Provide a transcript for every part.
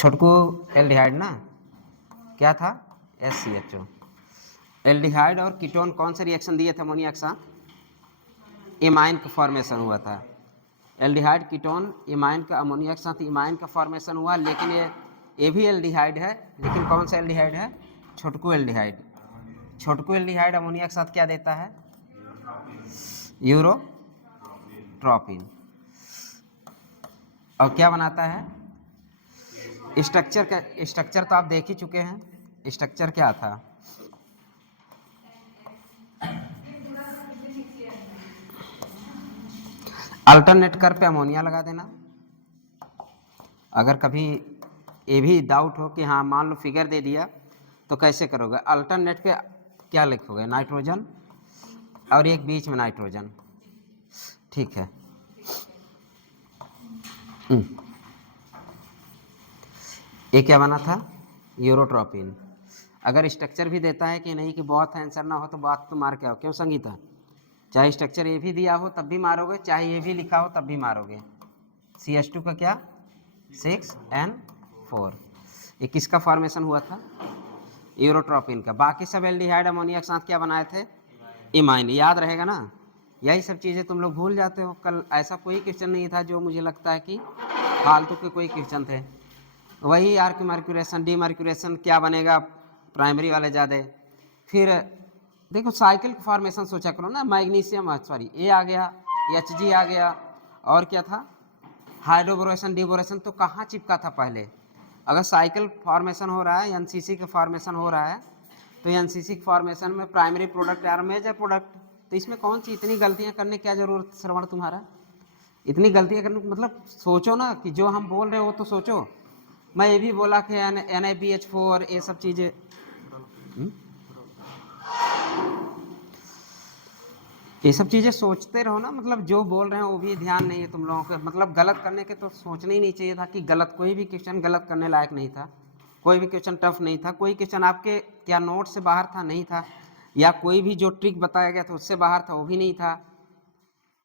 छोटकू एल्डिहाइड ना, क्या था, SCHO। एल्डिहाइड और कीटोन कौन से रिएक्शन दिए थे अमोनिया के साथ, इमाइन का फॉर्मेशन हुआ था। एल्डिहाइड कीटोन इमाइन का अमोनिया के साथ इमाइन का फॉर्मेशन हुआ, लेकिन ये भी एल्डिहाइड है, लेकिन कौन सा एल्डिहाइड है, छोटकू एल्डिहाइड। छोटकू एल्डिहाइड अमोनिया के साथ क्या देता है, यूरोट्रॉपिन। और क्या बनाता है, स्ट्रक्चर का, स्ट्रक्चर तो आप देख ही चुके हैं, स्ट्रक्चर क्या था, अल्टरनेट कर पे अमोनिया लगा देना। अगर कभी ये भी डाउट हो कि हाँ मान लो फिगर दे दिया तो कैसे करोगे, अल्टरनेट पे क्या लिखोगे, नाइट्रोजन और एक बीच में नाइट्रोजन, ठीक है। ये क्या बना था, यूरोट्रॉपिन। अगर स्ट्रक्चर भी देता है कि नहीं कि बहुत आंसर ना हो तो बात तो मार के आओ, क्यों संगीता, चाहे स्ट्रक्चर ये भी दिया हो तब भी मारोगे, चाहे ये भी लिखा हो तब भी मारोगे। CH2 का क्या, 6N4। ये किसका फॉर्मेशन हुआ था, यूरोट्रॉपिन का। बाकी सब एल्डिहाइड अमोनिया के साथ क्या बनाए थे, इमाइन। याद रहेगा ना, यही सब चीज़ें तुम लोग भूल जाते हो। कल ऐसा कोई क्वेश्चन नहीं था जो मुझे लगता है कि फालतू के कोई क्वेश्चन थे। वही आर्क मर्क्यूरेशन, डी मर्क्यूरेशन क्या बनेगा, प्राइमरी वाले ज़्यादा। फिर देखो साइकिल का फॉर्मेशन सोचा करो ना, मैग्नीशियम सॉरी ए आ गया, Hg आ गया, और क्या था, हाइड्रोबोरेशन डीबोरेशन, तो कहाँ चिपका था पहले। अगर साइकिल फॉर्मेशन हो रहा है, एनसीसी का फॉर्मेशन हो रहा है, तो एनसीसी के फॉर्मेशन में प्राइमरी प्रोडक्ट या मेजर प्रोडक्ट, तो इसमें कौन सी इतनी गलतियाँ करने की क्या जरूरत श्रवण तुम्हारा, इतनी गलतियाँ करने, मतलब सोचो ना कि जो हम बोल रहे हो तो सोचो। मैं ये भी बोला कि NaBH4 ये सब चीज़ें, ये सब चीज़ें सोचते रहो ना, मतलब जो बोल रहे हैं वो भी ध्यान नहीं है तुम लोगों को। मतलब गलत करने के तो सोचना ही नहीं चाहिए था कि गलत, कोई भी क्वेश्चन गलत करने लायक नहीं था, कोई भी क्वेश्चन टफ नहीं था, कोई क्वेश्चन आपके क्या नोट से बाहर था, नहीं था, या कोई भी जो ट्रिक बताया गया था उससे बाहर था, वो भी नहीं था।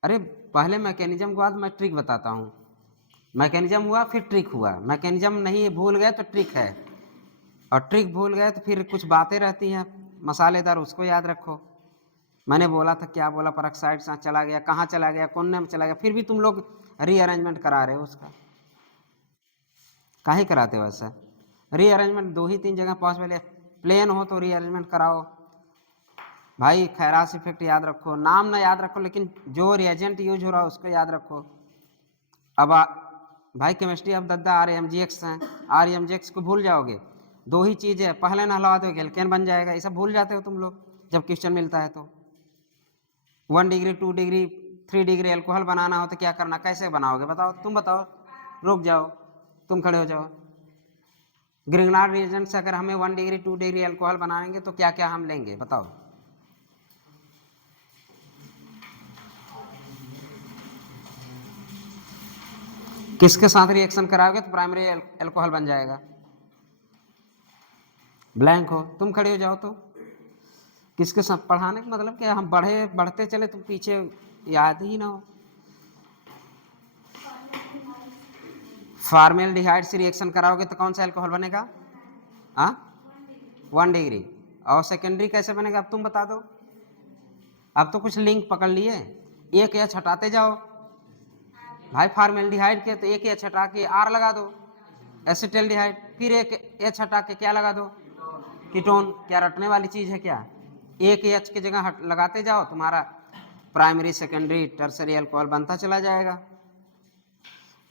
अरे पहले मैकेनिज्म के बाद मैं ट्रिक बताता हूँ, मैकेनिज्म हुआ फिर ट्रिक हुआ, मैकेनिज्म नहीं भूल गए तो ट्रिक है, और ट्रिक भूल गए तो फिर कुछ बातें रहती हैं मसालेदार, उसको याद रखो। मैंने बोला था, क्या बोला, परऑक्साइड साथ चला गया, कहाँ चला गया, कौन में चला गया, फिर भी तुम लोग रीअरेंजमेंट करा रहे हो उसका, काहे कराते हो ऐसा। रीअरेंजमेंट 2 ही 3 जगह पॉसिबल है, प्लेन हो तो रीअरेंजमेंट कराओ भाई। खैरास इफेक्ट याद रखो, नाम ना याद रखो, लेकिन जो रिएजेंट यूज हो रहा है उसको याद रखो। अब भाई केमिस्ट्री अब दद्दा RMGX हैं, RMGX को भूल जाओगे, 2 ही चीज़ है, पहले नहलवा दो एल्केन बन जाएगा, ये सब भूल जाते हो तुम लोग जब क्वेश्चन मिलता है तो। 1 डिग्री 2 डिग्री 3 डिग्री एल्कोहल बनाना हो तो क्या करना, कैसे बनाओगे बताओ, तुम बताओ, रुक जाओ, तुम खड़े हो जाओ। ग्रिग्नार्ड रिएजेंट से अगर हमें 1 डिग्री 2 डिग्री एल्कोहल बनाएंगे तो क्या क्या हम लेंगे बताओ। किसके साथ रिएक्शन कराओगे तो प्राइमरी एल्कोहल बन जाएगा, ब्लैंक हो, तुम खड़े हो जाओ। तो किसके साथ, पढ़ाने का मतलब क्या, हम बढ़ते चले तुम पीछे याद ही ना हो। फॉर्मेल्डिहाइड से रिएक्शन कराओगे तो कौन सा एल्कोहल बनेगा, 1 डिग्री, और सेकेंडरी कैसे बनेगा अब तुम बता दो। अब तो कुछ लिंक पकड़ लिए, एक H हटाते जाओ भाई, फॉर्मेल्डिहाइड के तो एक H हटा के R लगा दो, एसिटल्डिहाइड, फिर एक H हटा के क्या लगा दो, कीटोन। क्या रटने वाली चीज़ है क्या, एक H की जगह लगाते जाओ, तुम्हारा प्राइमरी सेकेंडरी टर्सरी एल्कोहल बनता चला जाएगा।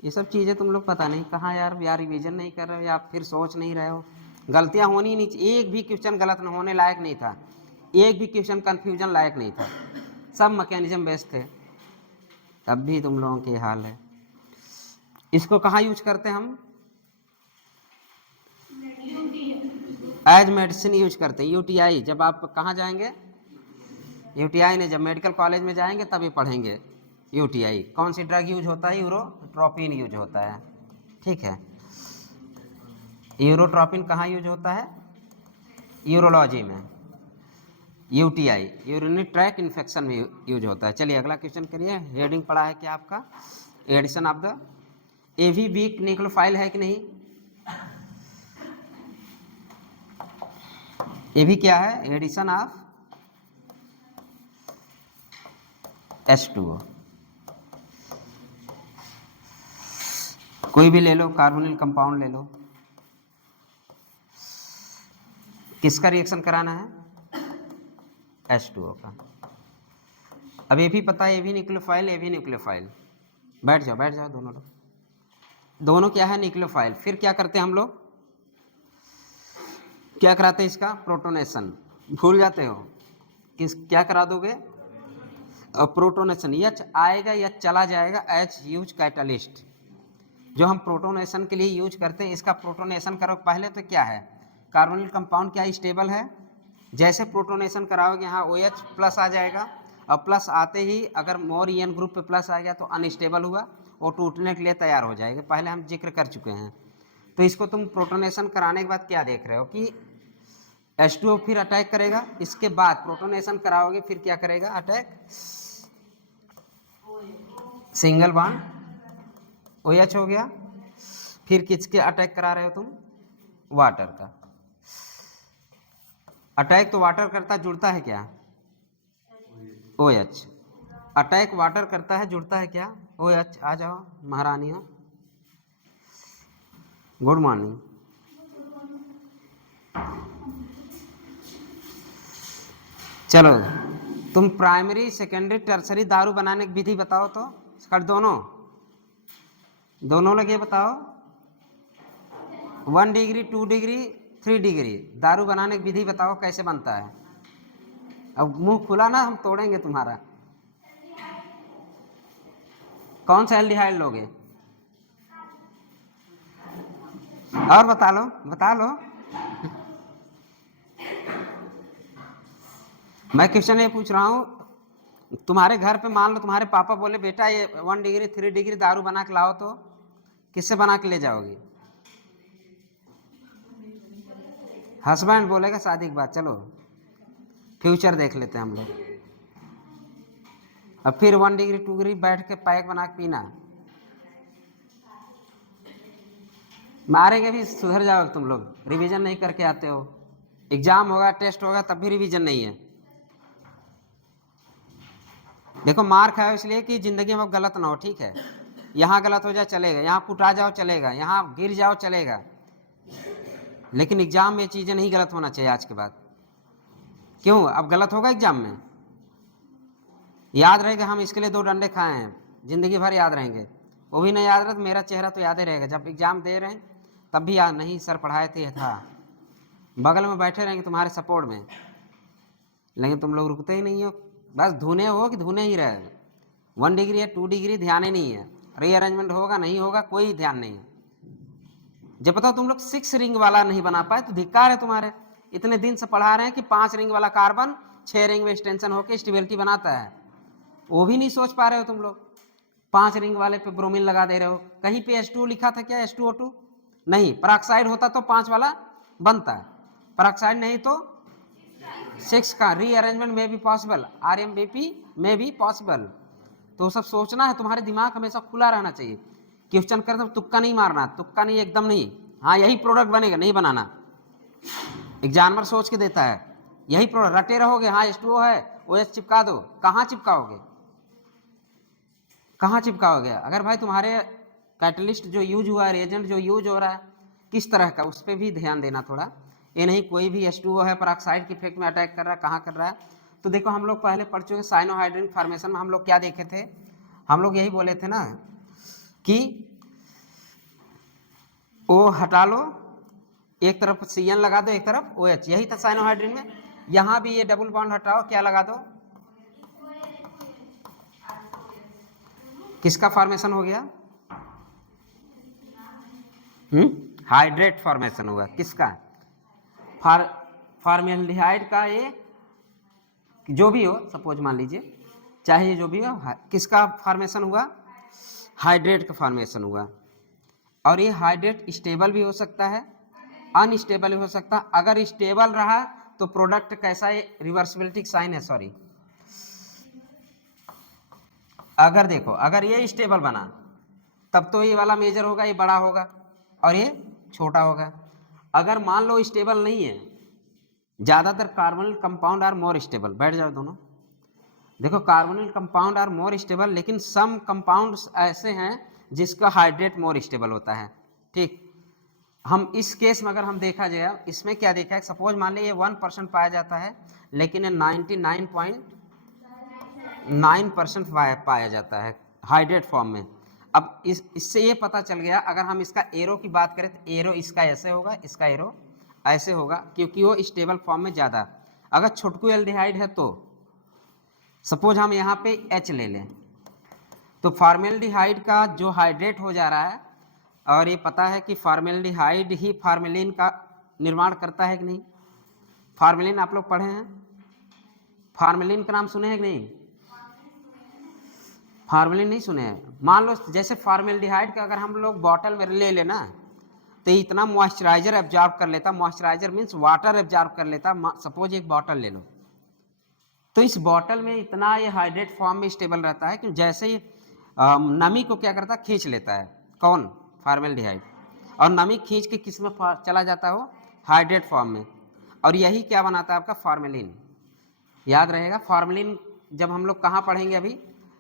ये सब चीज़ें तुम लोग पता नहीं कहाँ यार रिवीजन नहीं कर रहे हो या फिर सोच नहीं रहे हो। गलतियाँ होनी नहीं चाहिए, एक भी क्वेश्चन गलत न होने लायक नहीं था, एक भी क्वेश्चन कन्फ्यूजन लायक नहीं था, सब मैकेनिज्म बेस्ड थे। तब भी तुम लोगों के हाल है। इसको कहाँ यूज करते हैं हम, एज मेडिसिन यूज करते हैं। UTI जब आप कहाँ जाएंगे, UTI ने जब मेडिकल कॉलेज में जाएंगे तभी पढ़ेंगे। UTI कौन सी ड्रग यूज होता है, यूरोट्रॉपिन यूज होता है, ठीक है। यूरोट्रॉपिन कहाँ यूज होता है, यूरोलॉजी में। UTI यूरिनरी ट्रैक इन्फेक्शन में यूज होता है। चलिए अगला क्वेश्चन करिए, हेडिंग पड़ा है क्या आपका, addition of the AV weak nucleophile है कि नहीं, ये भी क्या है, एडिशन ऑफ H2O। कोई भी ले लो, कार्बोनिल कंपाउंड ले लो, किसका रिएक्शन कराना है, H2O का। अब ये भी पता है, ये भी न्यूक्लियोफाइल, ये भी न्यूक्लियोफाइल। बैठ जाओ बैठ जाओ, दोनों लोग, दोनों क्या है, न्यूक्लियोफाइल। फिर क्या करते हैं हम लोग, क्या कराते हैं इसका, प्रोटोनेशन। भूल जाते हो, किस क्या करा दोगे, प्रोटोनेशन। एच आएगा या चला जाएगा एच यूज कैटलिस्ट, जो हम प्रोटोनेशन के लिए यूज करते हैं, इसका प्रोटोनेशन करो पहले। तो क्या है, कार्बोनिल कंपाउंड क्या स्टेबल है, जैसे प्रोटोनेशन कराओगे यहाँ OH प्लस आ जाएगा, और प्लस आते ही अगर मोर EN ग्रुप पे प्लस आ गया तो अनस्टेबल हुआ, वो टूटने के लिए तैयार हो जाएगा, पहले हम जिक्र कर चुके हैं। तो इसको तुम प्रोटोनेशन कराने के बाद क्या देख रहे हो कि H2O फिर अटैक करेगा, इसके बाद प्रोटोनेशन कराओगे फिर क्या करेगा, अटैक सिंगल बॉन्ड OH हो गया। फिर किसके अटैक करा रहे हो तुम, वाटर का अटैक। तो वाटर करता जुड़ता है क्या, OH। अटैक वाटर करता है, जुड़ता है क्या, OH। आ जाओ महारानियों, गुड मॉर्निंग। चलो तुम प्राइमरी सेकेंडरी टर्सरी दारू बनाने की विधि बताओ तो, दोनों लोग ये बताओ, 1 डिग्री 2 डिग्री 3 डिग्री दारू बनाने की विधि बताओ कैसे बनता है। अब मुंह खुला ना, हम तोड़ेंगे तुम्हारा। कौन सा एल्डिहाइड लोगे, और बता लो बता लो। मैं क्वेश्चन ये पूछ रहा हूँ, तुम्हारे घर पे मान लो तुम्हारे पापा बोले बेटा ये 1 डिग्री 3 डिग्री दारू बना के लाओ, तो किससे बना के ले जाओगी, हस्बैंड बोलेगा शादी के बाद, चलो फ्यूचर देख लेते हैं हम लोग। अब फिर 1 डिग्री 2 डिग्री बैठ के पैक बना के पीना, मारेंगे भी, सुधर जाओगे तुम लोग, रिवीजन नहीं करके आते हो, एग्जाम होगा टेस्ट होगा तब भी रिवीजन नहीं है। देखो मार खाओ इसलिए कि जिंदगी में गलत ना हो, ठीक है, यहाँ गलत हो जाए चलेगा, यहाँ कुटा जाओ चलेगा, यहाँ गिर जाओ चलेगा, लेकिन एग्जाम में ये चीज़ें नहीं गलत होना चाहिए आज के बाद। क्यों, अब गलत होगा एग्जाम में, याद रहेगा हम इसके लिए 2 डंडे खाए हैं, जिंदगी भर याद रहेंगे। वो भी नहीं याद रहा तो मेरा चेहरा तो याद ही रहेगा, जब एग्जाम दे रहे हैं तब भी याद नहीं, सर पढ़ाए थे था, बगल में बैठे रहेंगे तुम्हारे सपोर्ट में, लेकिन तुम लोग रुकते ही नहीं हो, बस धुने हो कि धुने ही रहे। 1 डिग्री है 2 डिग्री ध्यान ही नहीं है, रीअरेंजमेंट होगा नहीं होगा कोई ध्यान नहीं है। जब बताओ तुम लोग 6 रिंग वाला नहीं बना पाए तो धिक्कार है तुम्हारे। इतने दिन से पढ़ा रहे हैं कि 5 रिंग वाला कार्बन 6 रिंग में एक्सटेंशन होकर स्टेबिलिटी बनाता है, वो भी नहीं सोच पा रहे हो तुम लोग। 5 रिंग वाले पे ब्रोमीन लगा दे रहे हो, कहीं पे H2O लिखा था क्या, H2O2 नहीं, पेरोक्साइड होता तो 5 वाला बनता है, पेरोक्साइड नहीं तो 6 का रीअरेंजमेंट में भी पॉसिबल, RMBP में भी पॉसिबल। तो सब सोचना है, तुम्हारे दिमाग हमेशा खुला रहना चाहिए, क्वेश्चन करते तुक्का नहीं मारना, तुक्का नहीं एकदम नहीं, हाँ यही प्रोडक्ट बनेगा नहीं बनाना, एग्जामिनर सोच के देता है यही प्रोडक्ट, रटे रहोगे हाँ H2O है OH चिपका दो, कहाँ चिपकाओगे, कहाँ चिपकाओगे। अगर भाई तुम्हारे कैटलिस्ट जो यूज हुआ है, रिएजेंट जो यूज हो रहा है किस तरह का, उस पर भी ध्यान देना थोड़ा, ये नहीं कोई भी H2O है पेरोक्साइड के इफेक्ट में अटैक कर रहा है, कहाँ कर रहा है। तो देखो हम लोग पहले पढ़ चुके साइनोहाइड्रिन फॉर्मेशन में, हम लोग क्या देखे थे, हम लोग यही बोले थे ना कि O हटा लो, एक तरफ CN लगा दो एक तरफ OH, यही था साइनोहाइड्रिन में। यहाँ भी ये डबल बॉन्ड हटाओ, क्या लगा दो, किसका फॉर्मेशन हो गया, हाइड्रेट फॉर्मेशन हुआ, किसका, फॉर्मेल्डिहाइड का, ये जो भी हो सपोज मान लीजिए, चाहे ये जो भी हो, किसका फॉर्मेशन हुआ, हाइड्रेट का फॉर्मेशन हुआ। और ये हाइड्रेट स्टेबल भी हो सकता है, अनस्टेबल भी हो सकता है। अगर स्टेबल रहा तो प्रोडक्ट कैसा है, रिवर्सिबिलिटी साइन है, सॉरी, अगर देखो अगर ये स्टेबल बना तब तो ये वाला मेजर होगा, ये बड़ा होगा और ये छोटा होगा। अगर मान लो स्टेबल नहीं है ज़्यादातर carbonyl compound are more stable, बैठ जाओ दोनों। देखो carbonyl compound are more stable, लेकिन सम कंपाउंड्स ऐसे हैं जिसका हाइड्रेट मोर स्टेबल होता है। ठीक, हम इस केस में अगर हम देखा जाए, इसमें क्या देखा है, सपोज मान लीजिए 1% पाया जाता है, लेकिन 99.9% पाया जाता है हाइड्रेट फॉर्म में। अब इससे ये पता चल गया, अगर हम इसका एरो की बात करें तो एरो इसका ऐसे होगा, इसका एरो ऐसे होगा, क्योंकि वो स्टेबल फॉर्म में ज़्यादा। अगर छोटकू एल्डिहाइड है तो सपोज हम यहाँ पे H ले लें, तो फॉर्मेल्डिहाइड का जो हाइड्रेट हो जा रहा है, और ये पता है कि फॉर्मेल्डिहाइड ही फार्मेलिन का निर्माण करता है कि नहीं। फार्मेलिन आप लोग पढ़े हैं, फार्मेलिन का नाम सुने हैं कि नहीं, फार्मेलिन नहीं सुने हैं। मान लो जैसे फॉर्मेल्डिहाइड का अगर हम लोग बॉटल में ले लेना, तो इतना मॉइस्चराइजर एब्जॉर्ब कर लेता, मॉइस्चराइजर मीन्स वाटर एब्जॉर्ब कर लेता। सपोज एक बॉटल ले लो, तो इस बॉटल में इतना ये हाइड्रेट फॉर्म में स्टेबल रहता है कि जैसे ही नमी को क्या करता है, खींच लेता है। कौन, फॉर्मेल्डिहाइड। और नमी खींच के किस में चला जाता है, वो हाइड्रेट फॉर्म में। और यही क्या बनाता है आपका, फॉर्मेलिन। याद रहेगा, फॉर्मेलिन जब हम लोग कहाँ पढ़ेंगे, अभी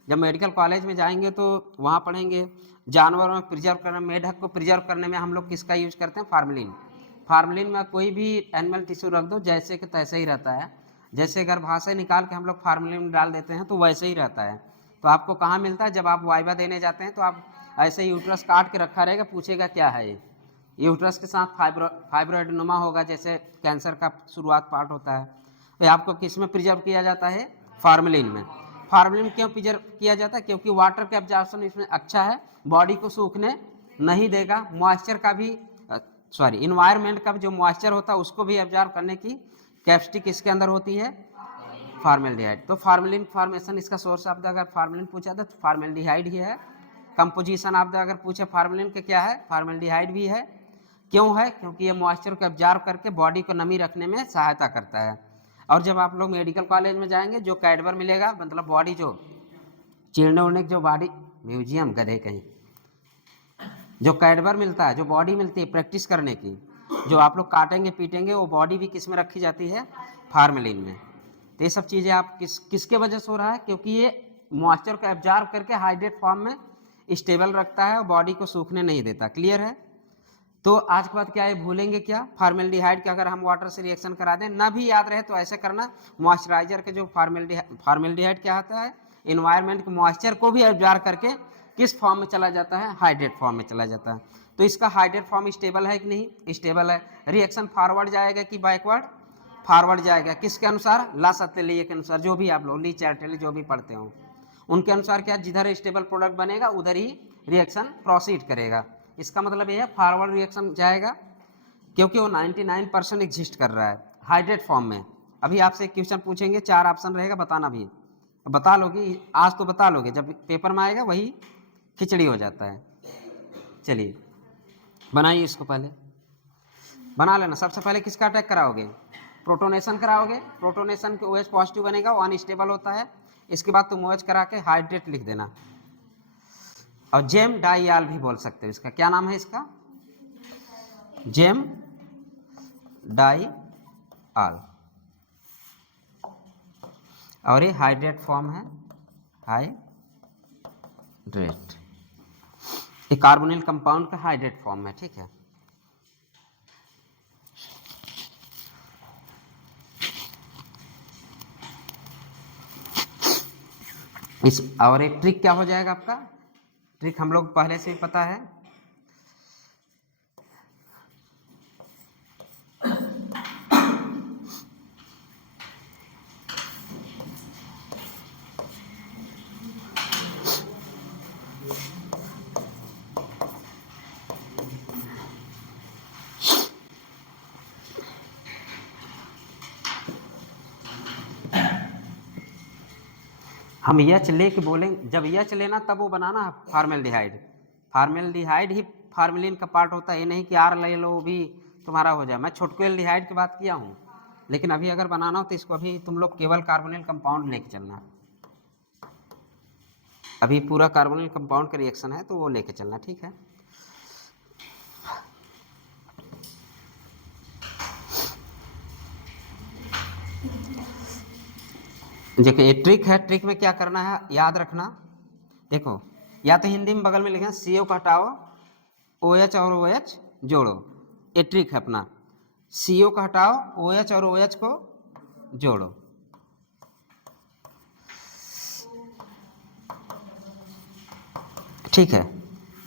जब मेडिकल कॉलेज में जाएंगे तो वहाँ पढ़ेंगे जानवरों में प्रिजर्व करने, मेढक को प्रिजर्व करने में हम लोग किसका यूज करते हैं, फार्मेलिन। फार्मेलिन में कोई भी एनिमल टिश्यू रख दो जैसे कि तैसे ही रहता है। जैसे गर्भाशय निकाल के हम लोग फार्मेलिन डाल देते हैं तो वैसे ही रहता है। तो आपको कहाँ मिलता है, जब आप वाइवा देने जाते हैं तो आप ऐसे ही यूट्रस काट के रखा रहेगा, पूछेगा क्या है ये, यूट्रस के साथ फाइब्रोएडेनोमा होगा, जैसे कैंसर का शुरुआत पार्ट होता है। तो आपको किस में प्रिजर्व किया जाता है, फार्मेलिन में। फार्मेलिन क्यों प्रिजर्व किया जाता है, क्योंकि वाटर का एब्जॉर्प्शन इसमें अच्छा है, बॉडी को सूखने नहीं देगा, मॉइस्चर का भी इन्वायरमेंट का जो मॉइस्चर होता है उसको भी एब्जॉर्ब करने की कैपेसिटी किसके अंदर होती है, फॉर्मेल्डिहाइड। तो फार्मेलिन फॉर्मेशन इसका सोर्स ऑफ द, अगर फार्मेलिन पूछा था तो फार्मेल्डिहाइड ही है। कंपोजिशन ऑफ द अगर पूछे फार्मेलिन के क्या है, फार्मेल्डिहाइड भी है। क्यों है, क्योंकि ये मॉइस्चर को एब्जॉर्ब करके बॉडी को नमी रखने में सहायता करता है। और जब आप लोग मेडिकल कॉलेज में जाएंगे, जो कैडबर मिलेगा, मतलब बॉडी जो चीरने उड़ने की जो बॉडी, म्यूजियम गधे कहीं, जो कैडबर मिलता है, जो बॉडी मिलती है प्रैक्टिस करने की, जो आप लोग काटेंगे पीटेंगे, वो बॉडी भी किस में रखी जाती है, फार्मेलिन में। तो ये सब चीज़ें आप किसके वजह से हो रहा है, क्योंकि ये मॉइस्चर को एब्जॉर्ब करके हाइड्रेट फॉर्म में स्टेबल रखता है और बॉडी को सूखने नहीं देता। क्लियर है। तो आज के बाद क्या है, भूलेंगे क्या, फॉर्मेल्डिहाइड के अगर हम वाटर से रिएक्शन करा दें, ना भी याद रहे तो ऐसे करना, मॉइस्चराइजर के जो फॉर्मेल्डिहाइड क्या होता है, इन्वायरमेंट के मॉइस्चर को भी एब्जॉर्ब करके किस फॉर्म में चला जाता है, हाइड्रेट फॉर्म में चला जाता है। तो इसका हाइड्रेट फॉर्म स्टेबल है कि नहीं, स्टेबल है। रिएक्शन फॉरवर्ड जाएगा कि बैकवर्ड, फॉरवर्ड जाएगा। किसके अनुसार, ला सत्तेलिए के अनुसार, जो भी आप लोग ली चार्टेली जो भी पढ़ते हो उनके अनुसार क्या, जिधर स्टेबल प्रोडक्ट बनेगा उधर ही रिएक्शन प्रोसीड करेगा। इसका मतलब ये है फॉरवर्ड रिएक्शन जाएगा, क्योंकि वो 99% एग्जिस्ट कर रहा है हाइड्रेट फॉर्म में। अभी आपसे एक क्वेश्चन पूछेंगे, 4 ऑप्शन रहेगा, बताना भी, बता लोगे आज तो बता लोगे, जब पेपर में आएगा वही खिचड़ी हो जाता है। चलिए बनाइए इसको, पहले बना लेना। सबसे पहले किसका अटैक कराओगे, प्रोटोनेशन कराओगे। प्रोटोनेशन के OH पॉजिटिव बनेगा, वो अनस्टेबल होता है। इसके बाद तुम OH करा के हाइड्रेट लिख देना। और जेम डाइयाल भी बोल सकते हो, इसका क्या नाम है, इसका जेम डाइयाल। और ये हाइड्रेट फॉर्म है, हाइड्रेट, ये कार्बोनिल कंपाउंड का हाइड्रेट फॉर्म है। ठीक है, इस और एक ट्रिक क्या हो जाएगा आपका, ट्रिक हम लोग पहले से ही पता है। हम एच ले के बोलेंगे, जब एच लेना तब वो बनाना फॉर्मेल्डिहाइड। फॉर्मेल्डिहाइड ही फार्मेलिन का पार्ट होता है, ये नहीं कि आर ले लो भी तुम्हारा हो जाए। मैं छोटकोएल्डिहाइड की बात किया हूँ, लेकिन अभी अगर बनाना हो तो इसको अभी तुम लोग केवल कार्बोनिल कंपाउंड लेके चलना। अभी पूरा कार्बोनिल कंपाउंड का रिएक्शन है तो वो लेके चलना, ठीक है। देखो ये ट्रिक है, ट्रिक में क्या करना है याद रखना। देखो या तो हिंदी में बगल में लिखना CO को हटाओ, OH और OH जोड़ो, ये ट्रिक है अपना। CO को हटाओ, OH और OH को जोड़ो। ठीक है,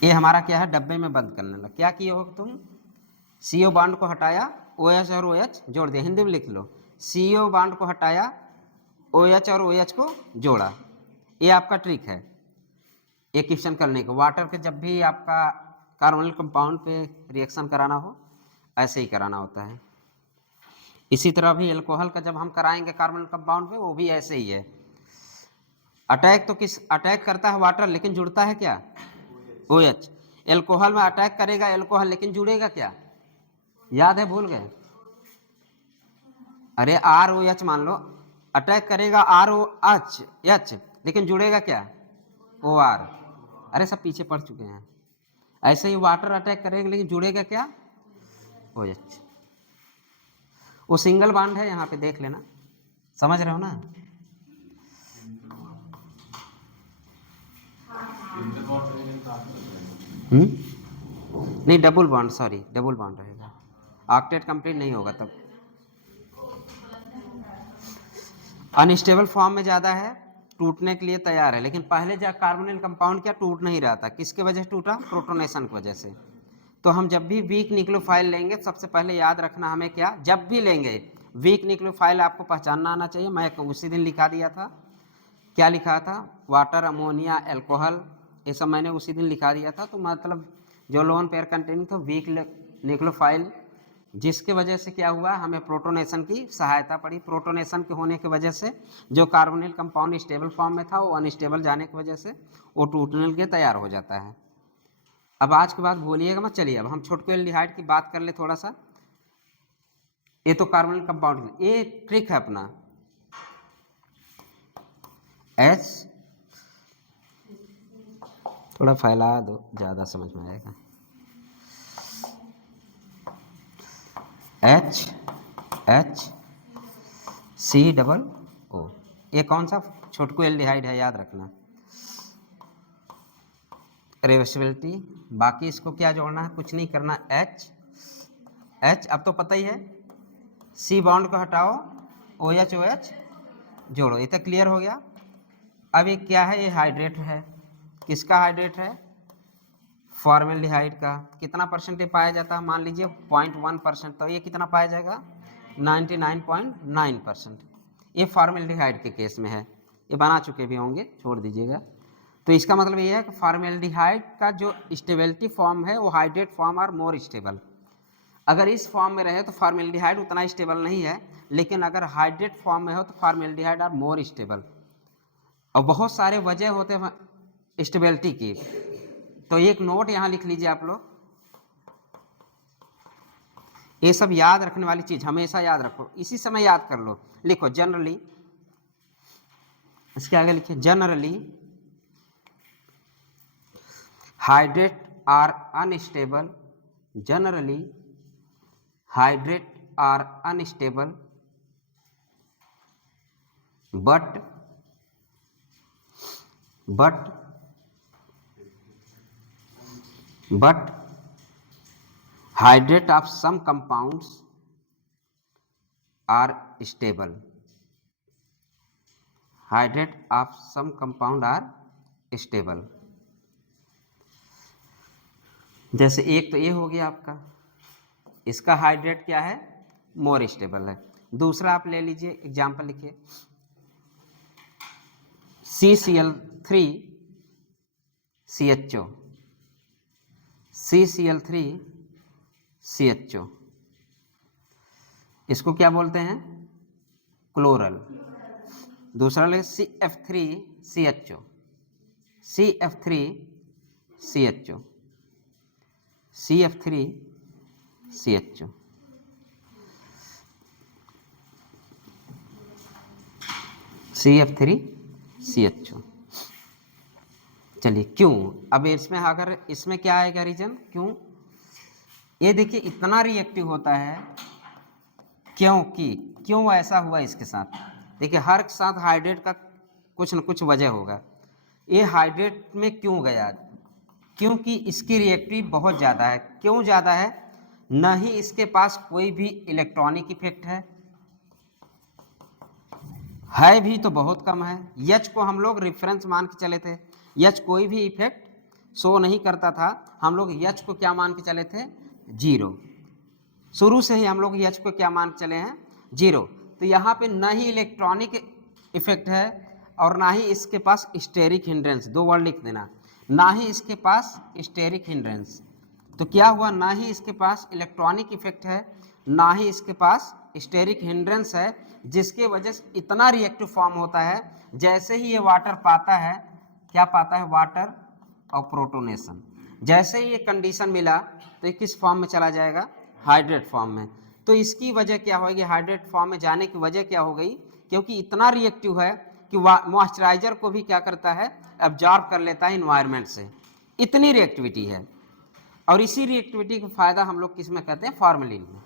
ये हमारा क्या है डब्बे में बंद करने लगा। क्या किए हो तुम, CO बॉन्ड को हटाया, OH और OH जोड़ दिया। हिंदी में लिख लो, CO बॉन्ड को हटाया, OH और OH को जोड़ा। ये आपका ट्रिक है एक क्वेश्चन करने को। वाटर के जब भी आपका कार्बोनिल कंपाउंड पे रिएक्शन कराना हो ऐसे ही कराना होता है। इसी तरह भी एल्कोहल का जब हम कराएंगे कार्बोनिल कंपाउंड पे वो भी ऐसे ही है। अटैक तो किस अटैक करता है वाटर, लेकिन जुड़ता है क्या, OH। एल्कोहल में अटैक करेगा एल्कोहल, लेकिन जुड़ेगा क्या, याद है भूल गए, अरे ROH मान लो, अटैक करेगा ROH, लेकिन जुड़ेगा क्या, OR। अरे सब पीछे पड़ चुके हैं। ऐसे ही वाटर अटैक करेगा लेकिन जुड़ेगा क्या, OH। वो सिंगल बॉन्ड है, यहाँ पे देख लेना, समझ रहे हो ना। नहीं double bond, sorry double bond रहेगा, ऑक्टेट कंप्लीट नहीं होगा तब। अनस्टेबल फॉर्म में ज़्यादा है, टूटने के लिए तैयार है, लेकिन पहले जब कार्बोनिल कंपाउंड क्या टूट नहीं रहा था, किसके वजह से टूटा, प्रोटोनेशन की वजह से। तो हम जब भी वीक न्यूक्लियोफाइल लेंगे सबसे पहले याद रखना हमें क्या, जब भी लेंगे वीक न्यूक्लियोफाइल आपको पहचानना आना चाहिए। मैं उसी दिन लिखा दिया था, क्या लिखा था, वाटर, अमोनिया, एल्कोहल, ये सब मैंने उसी दिन लिखा दिया था। तो मतलब जो लोन पेयर कंटेनिंग तो वीक न्यूक्लियोफाइल, जिसके वजह से क्या हुआ, हमें प्रोटोनेशन की सहायता पड़ी। प्रोटोनेशन के होने की वजह से जो कार्बोनिल कंपाउंड स्टेबल फॉर्म में था वो अनस्टेबल जाने की वजह से वो टूटने के लिए तैयार हो जाता है। अब आज के बाद भूलिएगा मत। चलिए अब हम छोटको एल्डिहाइड की बात कर ले थोड़ा सा। ये तो कार्बोनिल कंपाउंड, ये ट्रिक है अपना, H थोड़ा फैला दो ज़्यादा समझ में आएगा, HCO। ये कौन सा छोटको एल्डिहाइड है याद रखना, रिवर्सिबिलिटी। बाकी इसको क्या जोड़ना है, कुछ नहीं करना, H अब तो पता ही है, C बॉन्ड को हटाओ, OH जोड़ो, ये तो क्लियर हो गया। अब ये क्या है, ये हाइड्रेट है, किसका हाइड्रेट है, फॉर्मेल्डिहाइड का। कितना परसेंटेज पाया जाता है, मान लीजिए 0.1%, तो ये कितना पाया जाएगा, 99.9%। ये फॉर्मेल्डिहाइड के केस में है, ये बना चुके भी होंगे, छोड़ दीजिएगा। तो इसका मतलब ये है कि फॉर्मेल्डिहाइड का जो स्टेबिलिटी फॉर्म है वो हाइड्रेट फॉर्म और मोर स्टेबल। अगर इस फॉर्म में रहे तो फॉर्मेल्डिहाइड उतना स्टेबल नहीं है, लेकिन अगर हाइड्रेट फॉर्म में हो तो फॉर्मेल्डिहाइड आर मोर स्टेबल। और बहुत सारे वजह होते हैं स्टेबिलिटी की, तो एक नोट यहाँ लिख लीजिए आप लोग, ये सब याद रखने वाली चीज हमेशा याद रखो, इसी समय याद कर लो। लिखो जनरली, इसके आगे लिखिए generally hydrate are unstable, generally hydrate are unstable but hydrate of some compounds are stable, hydrate of some compound are stable। जैसे एक तो ये हो गया आपका, इसका हाइड्रेट क्या है, मोर स्टेबल है। दूसरा आप ले लीजिए, एग्जाम्पल लिखिए, CCl3CHO, CCl3CHO, इसको क्या बोलते हैं, क्लोरल। दूसरा ले CF3CHO, CF3CHO, CF3CHO। CF3CHO। चलिए क्यों, अब इसमें अगर इसमें क्या आएगा रीजन, क्यों, ये देखिए इतना रिएक्टिव होता है, क्योंकि क्यों ऐसा हुआ इसके साथ, देखिए हर के साथ हाइड्रेट का कुछ न कुछ वजह होगा। ये हाइड्रेट में क्यों गया? क्योंकि इसकी रिएक्टिव बहुत ज़्यादा है। क्यों ज़्यादा है? न ही इसके पास कोई भी इलेक्ट्रॉनिक इफेक्ट है भी तो बहुत कम है। एच को हम लोग रेफरेंस मान के चले थे, एच कोई भी इफेक्ट शो नहीं करता था, हम लोग एच को क्या मान के चले थे? जीरो। शुरू से ही हम लोग एच को क्या मान के चले हैं? जीरो। तो यहाँ पे न ही इलेक्ट्रॉनिक इफेक्ट है और ना ही इसके पास स्टेरिक हिंड्रेंस, दो वर्ड लिख देना, ना ही इसके पास स्टेरिक हिंड्रेंस। तो क्या हुआ? ना ही इसके पास इलेक्ट्रॉनिक इफेक्ट है, ना ही इसके पास स्टेरिक हिंड्रेंस है, जिसके वजह से इतना रिएक्टिव फॉर्म होता है। जैसे ही ये वाटर पाता है, क्या पाता है? वाटर और प्रोटोनेशन। जैसे ही ये कंडीशन मिला तो ये किस फॉर्म में चला जाएगा? हाइड्रेट फॉर्म में। तो इसकी वजह क्या होगी? हाइड्रेट फॉर्म में जाने की वजह क्या हो गई? क्योंकि इतना रिएक्टिव है कि मॉइस्चराइजर को भी क्या करता है? एब्जॉर्ब कर लेता है इन्वायरमेंट से। इतनी रिएक्टिविटी है। और इसी रिएक्टिविटी का फायदा हम लोग किस में कहते हैं? फार्मेलिन में।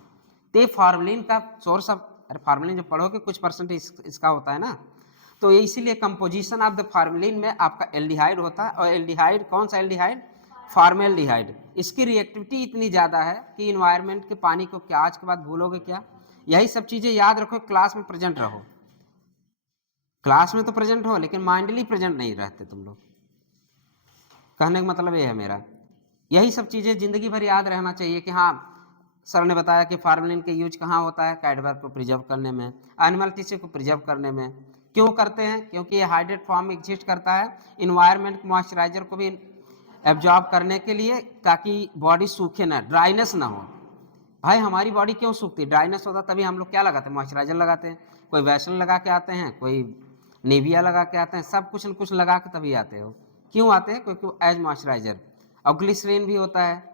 तो फार्मेलिन का सोर्स ऑफ, अरे फार्मेलिन जब पढ़ोगे कुछ परसेंट इसका होता है ना, तो इसीलिए कंपोजिशन ऑफ द फार्मेलिन में आपका एल्डिहाइड होता है। और एल्डिहाइड कौन सा एल्डिहाइड? फार्मेल्डिहाइड। इसकी रिएक्टिविटी इतनी ज़्यादा है कि इन्वायरमेंट के पानी को क्या आज के बाद भूलोगे क्या? यही सब चीज़ें याद रखो, क्लास में प्रेजेंट रहो। क्लास में तो प्रेजेंट हो लेकिन माइंडली प्रेजेंट नहीं रहते तुम लोग। कहने का मतलब ये है मेरा। यही सब चीज़ें ज़िंदगी भर याद रहना चाहिए कि हाँ, सर ने बताया कि फार्मेलिन के यूज कहाँ होता है? कैडवर को प्रिजर्व करने में, एनिमल टिश्यू को प्रिजर्व करने में। क्यों करते हैं? क्योंकि ये हाइड्रेट फॉर्म में एग्जिस्ट करता है, इन्वायरमेंट मॉइस्चराइजर को भी एब्जॉर्ब करने के लिए, ताकि बॉडी सूखे ना, ड्राइनेस ना हो। भाई हमारी बॉडी क्यों सूखती? ड्राइनेस होता तभी हम लोग क्या लगाते हैं? मॉइस्चराइजर लगाते हैं। कोई वैसलिन लगा के आते हैं, कोई नेविया लगा के आते हैं, सब कुछ न कुछ लगा के तभी आते हो। क्यों आते हैं? क्योंकि एज मॉइस्चराइजर। और ग्लिसरीन भी होता है,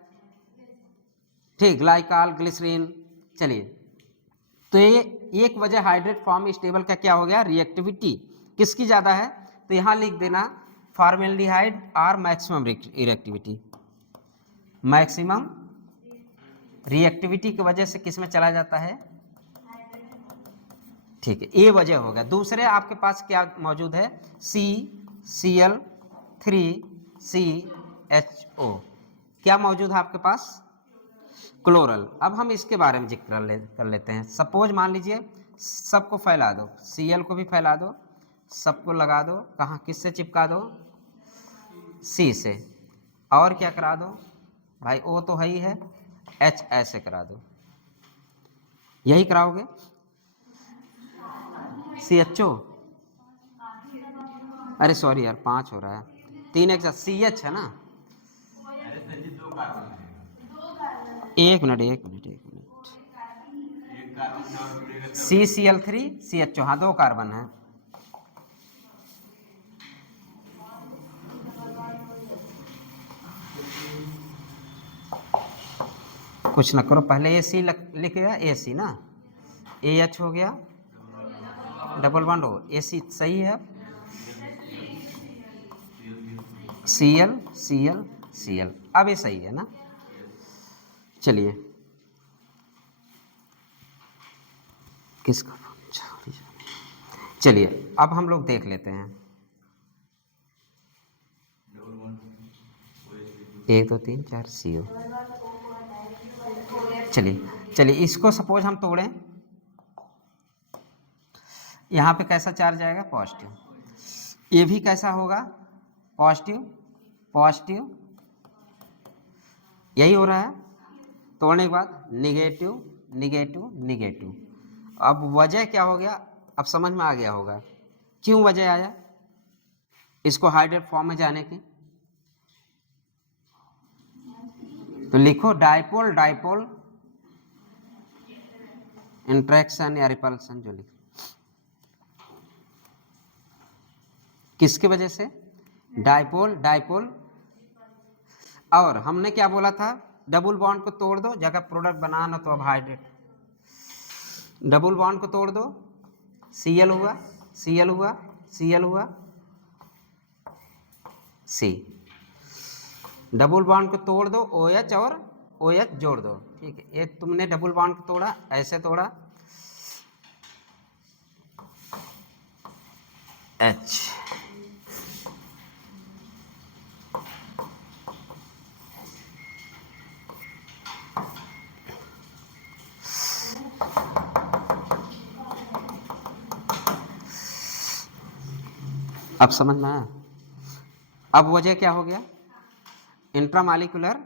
ठीक, ग्लाइकाल, ग्लिसरीन। चलिए, तो ये एक वजह हाइड्रेट फॉर्म स्टेबल का क्या हो गया? रिएक्टिविटी किसकी ज़्यादा है? तो यहाँ लिख देना formaldehyde are maximum reactivity. Maximum reactivity की वजह से किस में चला जाता है? ठीक है, ये वजह होगा। दूसरे आपके पास क्या मौजूद है? CCl3CHO क्या मौजूद है आपके पास? क्लोरल। अब हम इसके बारे में जिक्र कर लेते हैं। सपोज मान लीजिए सबको फैला दो, Cl को भी फैला दो, सबको लगा दो, कहाँ किससे चिपका दो? C से। और क्या करा दो भाई? O तो है ही है, H ऐसे करा दो। यही कराओगे? CHO, अरे सॉरी यार 5 हो रहा है, 3 एक साथ CH है ना। एक मिनट, CCl3CHO, हाँ 2 कार्बन है। कुछ ना करो, पहले AC लिख गया, AC ना, AH हो गया, डबल बॉन्ड हो, AC सही है। Cl, अब ये सही है ना। चलिए, किसका? चलिए अब हम लोग देख लेते हैं। 1 2 3 4 CO। चलिए इसको सपोज हम तोड़ें, यहाँ पे कैसा चार्ज आएगा? पॉजिटिव। ये भी कैसा होगा? पॉजिटिव। यही हो रहा है। तोड़ने के बाद निगेटिव। अब वजह क्या हो गया? अब समझ में आ गया होगा क्यों वजह आया इसको हाइड्रेट फॉर्म में जाने की। तो लिखो डाइपोल इंट्रैक्शन या रिपल्सन, जो लिखो किसकी वजह से? डाइपोल। और हमने क्या बोला था? डबल बॉन्ड को तोड़ दो, जगह प्रोडक्ट बनाना तो अब हाइड्रेट। डबल बॉन्ड को तोड़ दो, Cl हुआ, C। डबल बॉन्ड को तोड़ दो, OH और OH जोड़ दो। ठीक है, ये तुमने डबल बॉन्ड को तोड़ा, ऐसे तोड़ा, एच। अब समझ में आया? अब वजह क्या हो गया? इंट्रामालिकुलर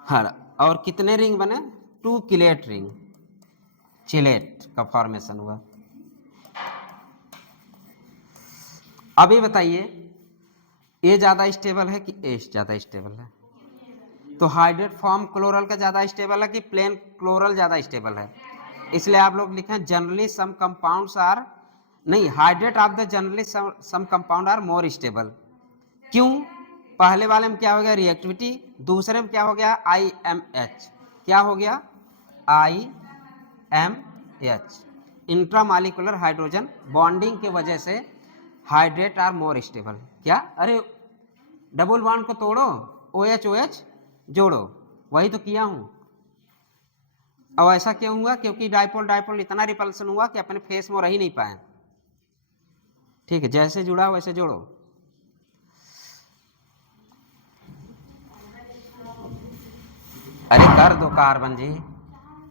हर, और कितने रिंग बने? 2 किलेट रिंग, चिलेट का फॉर्मेशन हुआ। अभी बताइए ए ज्यादा स्टेबल है कि एच ज्यादा स्टेबल है? तो हाइड्रेट फॉर्म क्लोरल का ज्यादा स्टेबल है कि प्लेन क्लोरल ज्यादा स्टेबल है? इसलिए आप लोग लिखें जनरली सम कंपाउंड्स आर, नहीं, hydrate of the generally some compound are more stable. क्यों? पहले वाले में क्या हो गया? रिएक्टिविटी। दूसरे में क्या हो गया? IMH। क्या हो गया? IMH, इंट्रामालिकुलर हाइड्रोजन बॉन्डिंग के वजह से हाइड्रेट आर मोर स्टेबल। क्या? अरे डबल बॉन्ड को तोड़ो, OH OH जोड़ो, वही तो किया हूं। अब ऐसा क्यों हुआ? क्योंकि डाइपोल डाइपोल इतना रिपल्सन हुआ कि अपने फेस में रह ही नहीं पाए। ठीक है, जैसे जुड़ा वैसे जोड़ो। अरे कर दो कार्बन जी,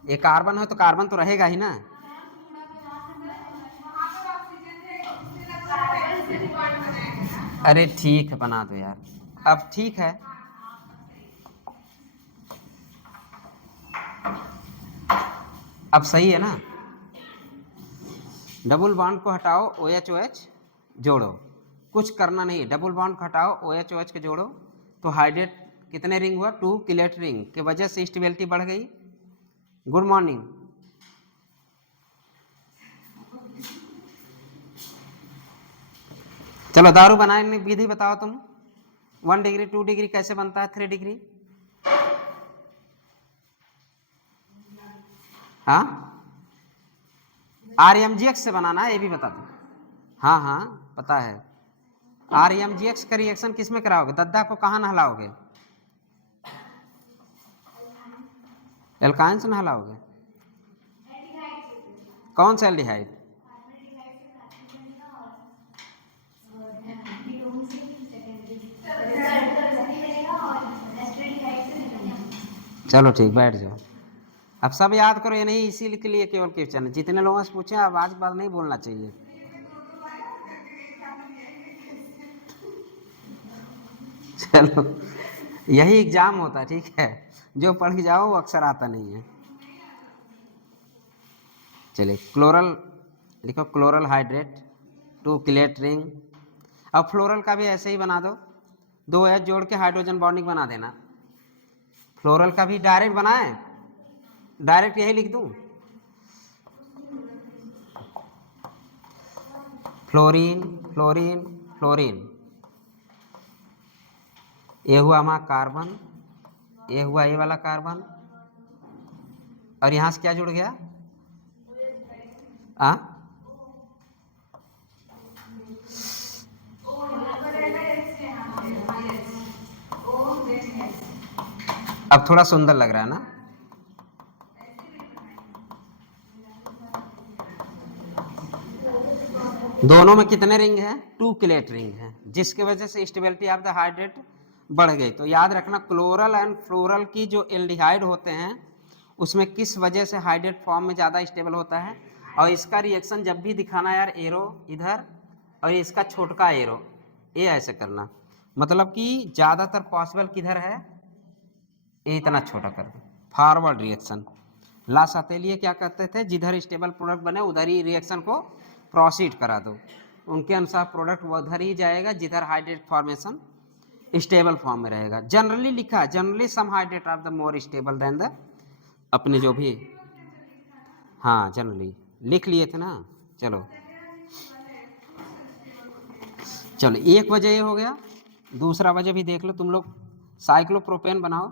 ये कार्बन है तो कार्बन तो रहेगा ही ना। अरे ठीक है, बना दो यार। अब ठीक है, अब सही है ना? डबल बॉन्ड को हटाओ, OH OH जोड़ो, कुछ करना नहीं। डबल बॉन्ड को हटाओ, OH OH के जोड़ो, तो हाइड्रेट कितने रिंग हुआ? 2 किलेट रिंग के वजह से स्टेबिलिटी बढ़ गई। Good morning. चलो दारू बनाने की विधि बताओ तुम। 1 डिग्री 2 डिग्री कैसे बनता है? 3 डिग्री? हाँ, RMGX से बनाना है, ये भी बता दो। हाँ हाँ पता है। RMGX का रिएक्शन किस में कराओगे? दद्दा को कहाँ नहलाओगे? एल्काइन से नहलाओगे? कौन सा एल्डिहाइड? चलो ठीक, बैठ जाओ। अब सब याद करो, ये नहीं इसी के लिए केवल क्वेश्चन है। जितने लोगों से पूछे अब आज बात नहीं बोलना चाहिए। चलो, यही एग्जाम होता है, ठीक है? जो पढ़ के जाओ वो अक्सर आता नहीं है। चलिए, क्लोरल लिखो, क्लोरल हाइड्रेट 2 किलेट रिंग। अब फ्लोरल का भी ऐसे ही बना दो, 2 H जोड़ के हाइड्रोजन बॉन्डिंग बना देना। फ्लोरल का भी डायरेक्ट बनाए, डायरेक्ट यही लिख दूं, फ्लोरीन फ्लोरीन फ्लोरीन। ये हुआ हमारा कार्बन, ये हुआ ये वाला कार्बन, और यहां से क्या जुड़ गया? आ? अब थोड़ा सुंदर लग रहा है ना? दोनों में कितने रिंग है? 2 किलेट रिंग है, जिसकी वजह से स्टेबिलिटी ऑफ द हाइड्रेट बढ़ गई। तो याद रखना, क्लोरल एंड फ्लोरल की जो एल्डिहाइड होते हैं उसमें किस वजह से हाइड्रेट फॉर्म में ज़्यादा स्टेबल होता है। और इसका रिएक्शन जब भी दिखाना यार, एरो इधर और इसका छोटका एरो, ये ऐसे करना, मतलब कि ज़्यादातर पॉसिबल किधर है? ये इतना छोटा कर दो, फॉरवर्ड रिएक्शन। ला सातेलिए क्या कहते थे? जिधर स्टेबल प्रोडक्ट बने उधर ही रिएक्शन को प्रोसीड करा दो। उनके अनुसार प्रोडक्ट उधर ही जाएगा जिधर हाइड्रेट फॉर्मेशन स्टेबल फॉर्म में रहेगा। जनरली लिखा, generally some hydrate are the more stable than the, अपने जो भी, हाँ जनरली लिख लिए थे ना। चलो चलो, एक वजह ये हो गया। दूसरा वजह भी देख लो तुम लोग, साइक्लोप्रोपेन बनाओ।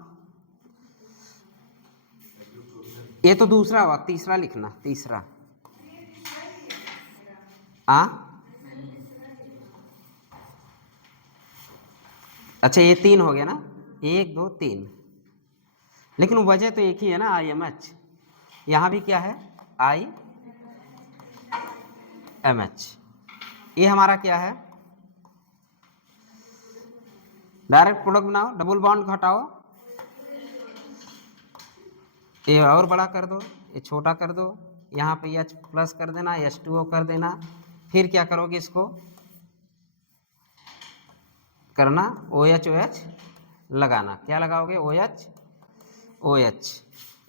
ये तो दूसरा हुआ, तीसरा लिखना, तीसरा। आ? अच्छा, ये 3 हो गया ना, 1 2 3, लेकिन वजह तो एक ही है ना, IMH। यहाँ भी क्या है? IMH। ये हमारा क्या है, डायरेक्ट प्रोडक्ट बनाओ, डबल बॉन्ड घटाओ, ये और बड़ा कर दो, ये छोटा कर दो, यहाँ पे H प्लस कर देना, H2O कर देना, फिर क्या करोगे, इसको करना OH OH लगाना, क्या लगाओगे, OH OH।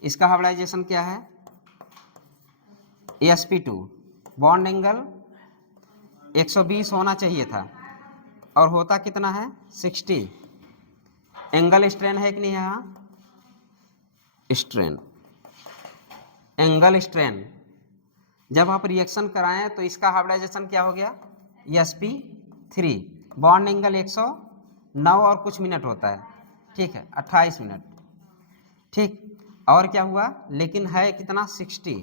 इसका हाइब्रिडाइजेशन क्या है, sp2, बॉन्ड एंगल 120 होना चाहिए था और होता कितना है 60। एंगल स्ट्रेन है कि नहीं, यहाँ स्ट्रेन, एंगल स्ट्रेन। जब आप रिएक्शन कराएं तो इसका हाइब्रिडाइजेशन क्या हो गया, sp3, बॉन्ड एंगल 109 और कुछ मिनट होता है, ठीक है 28 मिनट, ठीक। और क्या हुआ, लेकिन है कितना 60,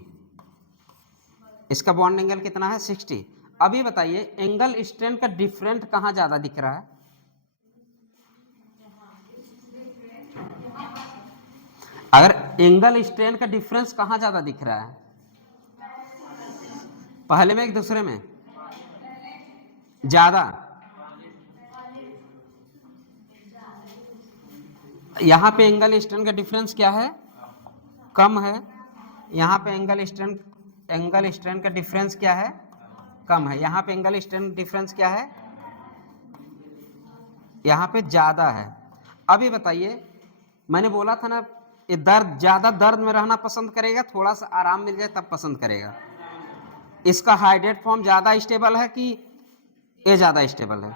इसका बॉन्ड एंगल कितना है 60। अभी बताइए एंगल स्ट्रेन का डिफरेंट कहाँ ज़्यादा दिख रहा है, अगर एंगल स्ट्रेन का डिफरेंस कहाँ ज़्यादा दिख रहा है, पहले में एक दूसरे में ज़्यादा, यहाँ पे एंगल स्ट्रेन का डिफरेंस क्या है, कम है, यहाँ पे एंगल स्ट्रेन का डिफरेंस क्या है, कम है, यहाँ पे एंगल स्ट्रेन डिफरेंस क्या है, यहाँ पे ज़्यादा है। अभी बताइए, मैंने बोला था ना ये दर्द, ज़्यादा दर्द में रहना पसंद करेगा, थोड़ा सा आराम मिल जाए तब पसंद करेगा। इसका हाइड्रेट फॉर्म ज़्यादा स्टेबल है कि ये ज़्यादा स्टेबल है,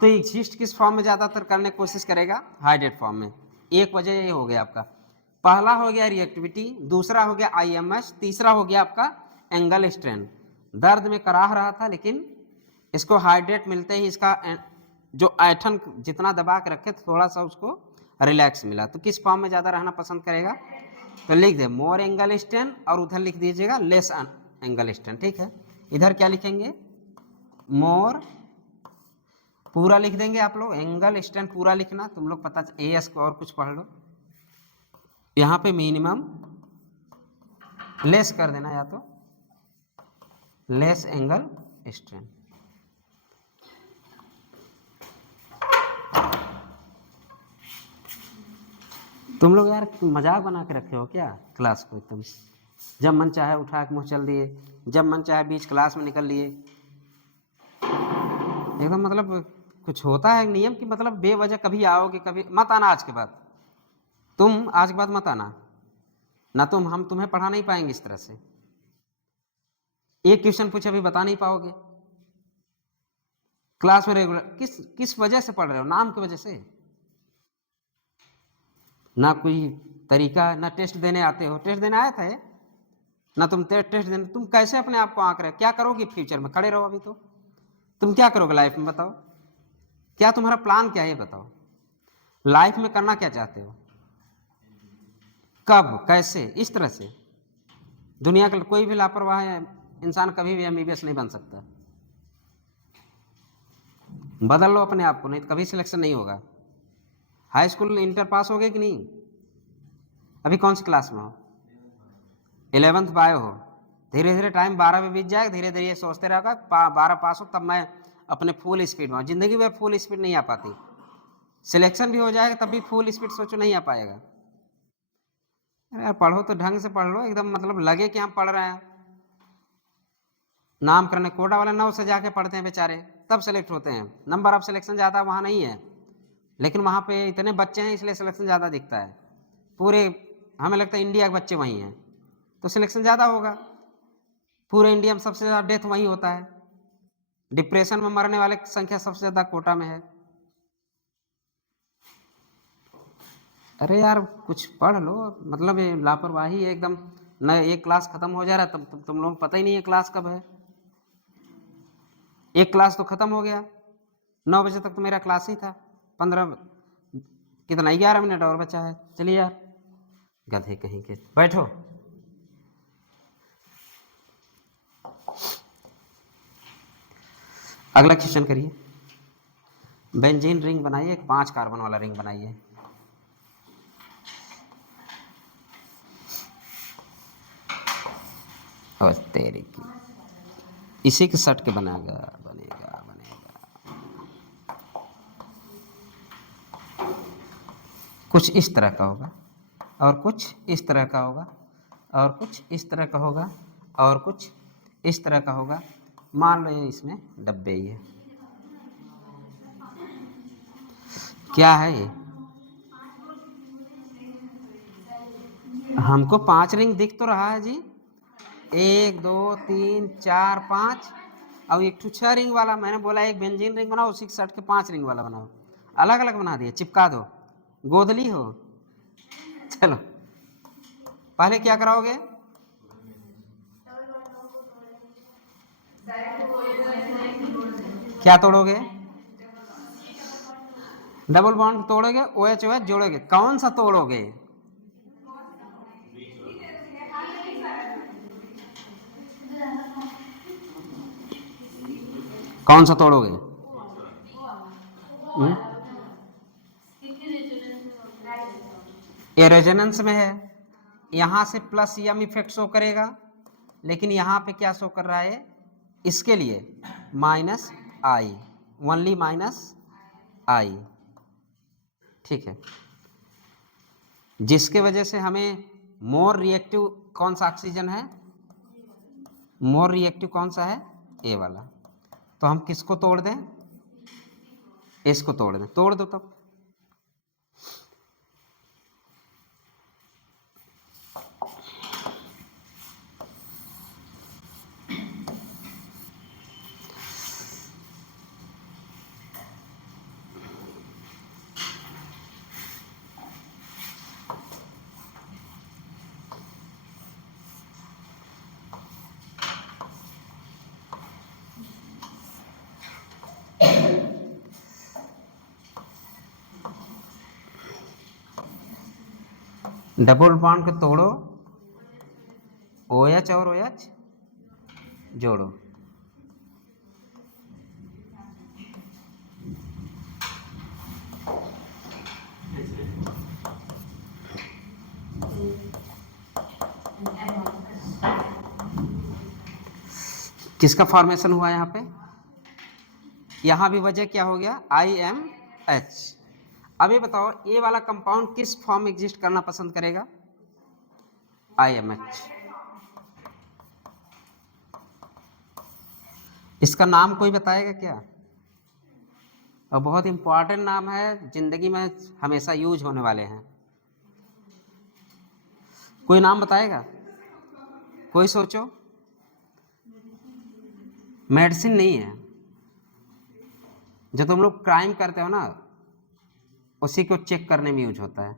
तो एग्जिस्ट किस फॉर्म में ज़्यादातर करने की कोशिश करेगा, हाइड्रेट फॉर्म में। एक वजह ये हो गया आपका, पहला हो गया रिएक्टिविटी, दूसरा हो गया IMS, तीसरा हो गया आपका एंगल स्ट्रेन। दर्द में कराह रहा था लेकिन इसको हाइड्रेट मिलते ही इसका जो ऐठन जितना दबा के रखे थोड़ा सा उसको रिलैक्स मिला, तो किस फॉर्म में ज़्यादा रहना पसंद करेगा, तो लिख दे मोर एंगल स्ट्रेन और उधर लिख दीजिएगा लेस एंगल स्ट्रेन, ठीक है। इधर क्या लिखेंगे, मोर, पूरा लिख देंगे आप लोग, एंगल स्ट्रेन पूरा लिखना, तुम लोग पता AS को और कुछ पढ़ लो, यहाँ पे मिनिमम लेस कर देना, या तो लेस एंगल स्ट्रेन। तुम लोग यार मजाक बना के रखे हो क्या क्लास को, एकदम जब मन चाहे उठा के मुँह चल दिए, जब मन चाहे बीच क्लास में निकल लिए, एकदम मतलब कुछ होता है नियम कि मतलब बेवजह कभी आओगे कभी मत आना, आज के बाद तुम आज के बाद मत आना ना, हम तुम्हें पढ़ा नहीं पाएंगे इस तरह से, एक क्वेश्चन पूछे अभी बता नहीं पाओगे, क्लास में रेगुलर किस वजह से पढ़ रहे हो, नाम की वजह से, ना कोई तरीका, ना टेस्ट देने आते हो, टेस्ट देने आए थे ना तुम, टेस्ट देने, तुम कैसे अपने आप को आंक रहे, क्या करोगे फ्यूचर में, खड़े रहो अभी तो, तुम क्या करोगे लाइफ में बताओ, क्या तुम्हारा प्लान क्या है बताओ, लाइफ में करना क्या चाहते हो, कब कैसे, इस तरह से। दुनिया का कोई भी लापरवाह इंसान कभी भी MBBS नहीं बन सकता, बदल लो अपने आप को, नहीं तो कभी सिलेक्शन नहीं होगा। हाई स्कूल इंटर पास हो गए कि नहीं, अभी कौन सी क्लास में हो, 11th में आए हो, धीरे धीरे टाइम 12 में बीत जाएगा, धीरे धीरे ये सोचते रहेगा 12 पास हो तब मैं अपने फुल स्पीड में, जिंदगी में फुल स्पीड नहीं आ पाती, सिलेक्शन भी हो जाएगा तब भी फुल स्पीड सोचो नहीं आ पाएगा। यार पढ़ो तो ढंग से पढ़ लो, एकदम मतलब लगे कि हम पढ़ रहे हैं, नाम करने, कोटा वाले 9 से जाके पढ़ते हैं बेचारे, तब सेलेक्ट होते हैं, नंबर ऑफ सिलेक्शन ज़्यादा वहाँ नहीं है, लेकिन वहाँ पे इतने बच्चे हैं इसलिए सिलेक्शन ज़्यादा दिखता है, पूरे हमें लगता है इंडिया के बच्चे वहीं हैं तो सिलेक्शन ज़्यादा होगा, पूरे इंडिया में सबसे ज़्यादा डेथ वहीं होता है, डिप्रेशन में मरने वाले की संख्या सबसे ज़्यादा कोटा में है। अरे यार कुछ पढ़ लो, मतलब ये लापरवाही है एकदम, न एक क्लास खत्म हो जा रहा है तब तुम लोगों को पता ही नहीं है क्लास कब है, एक क्लास तो खत्म हो गया, 9 बजे तक तो मेरा क्लास ही था, 15 कितना 11 मिनट और बचा है, चलिए यार गधे कहीं के, बैठो। अगला क्वेश्चन करिए, बेंजीन रिंग बनाइए, एक 5 कार्बन वाला रिंग बनाइए, और तेरे की इसी के सट के बनेगा बनेगा बनेगा। कुछ इस तरह का होगा और कुछ इस तरह का होगा और कुछ इस तरह का होगा और कुछ इस तरह का होगा। मान लो ये इसमें डब्बे ही है, क्या है ये? हमको 5 रिंग दिख तो रहा है जी, 1 2 3 4 5, और एक 6 रिंग वाला मैंने बोला एक बेंजीन रिंग बनाओ, उसी के सट के 5 रिंग वाला बनाओ। अलग अलग बना दिए, चिपका दो, गोदली हो। चलो पहले क्या कराओगे? क्या तोड़ोगे? डबल बॉन्ड तोड़ोगे, OH OH जोड़ोगे। कौन सा तोड़ोगे? कौन सा तोड़ोगे? ये रेजोनेंस में है, यहां से प्लस यम इफेक्ट शो करेगा, लेकिन यहां पे क्या शो कर रहा है? इसके लिए माइनस आई, ओनली माइनस आई। ठीक है, जिसके वजह से हमें मोर रिएक्टिव कौन सा ऑक्सीजन है? मोर रिएक्टिव कौन सा है? ए वाला। तो हम किसको तोड़ दें? इसको तोड़ दें। तोड़ दो तब। डबल बॉन्ड को तोड़ो, OH और OH जोड़ो। किसका फॉर्मेशन हुआ यहाँ पे? यहाँ भी वजह क्या हो गया? IMH। अब ये बताओ ये वाला कंपाउंड किस फॉर्म में एग्जिस्ट करना पसंद करेगा? IMH। इसका नाम कोई बताएगा क्या? और बहुत इंपॉर्टेंट नाम है, जिंदगी में हमेशा यूज होने वाले हैं। कोई नाम बताएगा? कोई सोचो। मेडिसिन नहीं है, जो तुम लोग क्राइम करते हो ना, उसी को चेक करने में यूज होता है।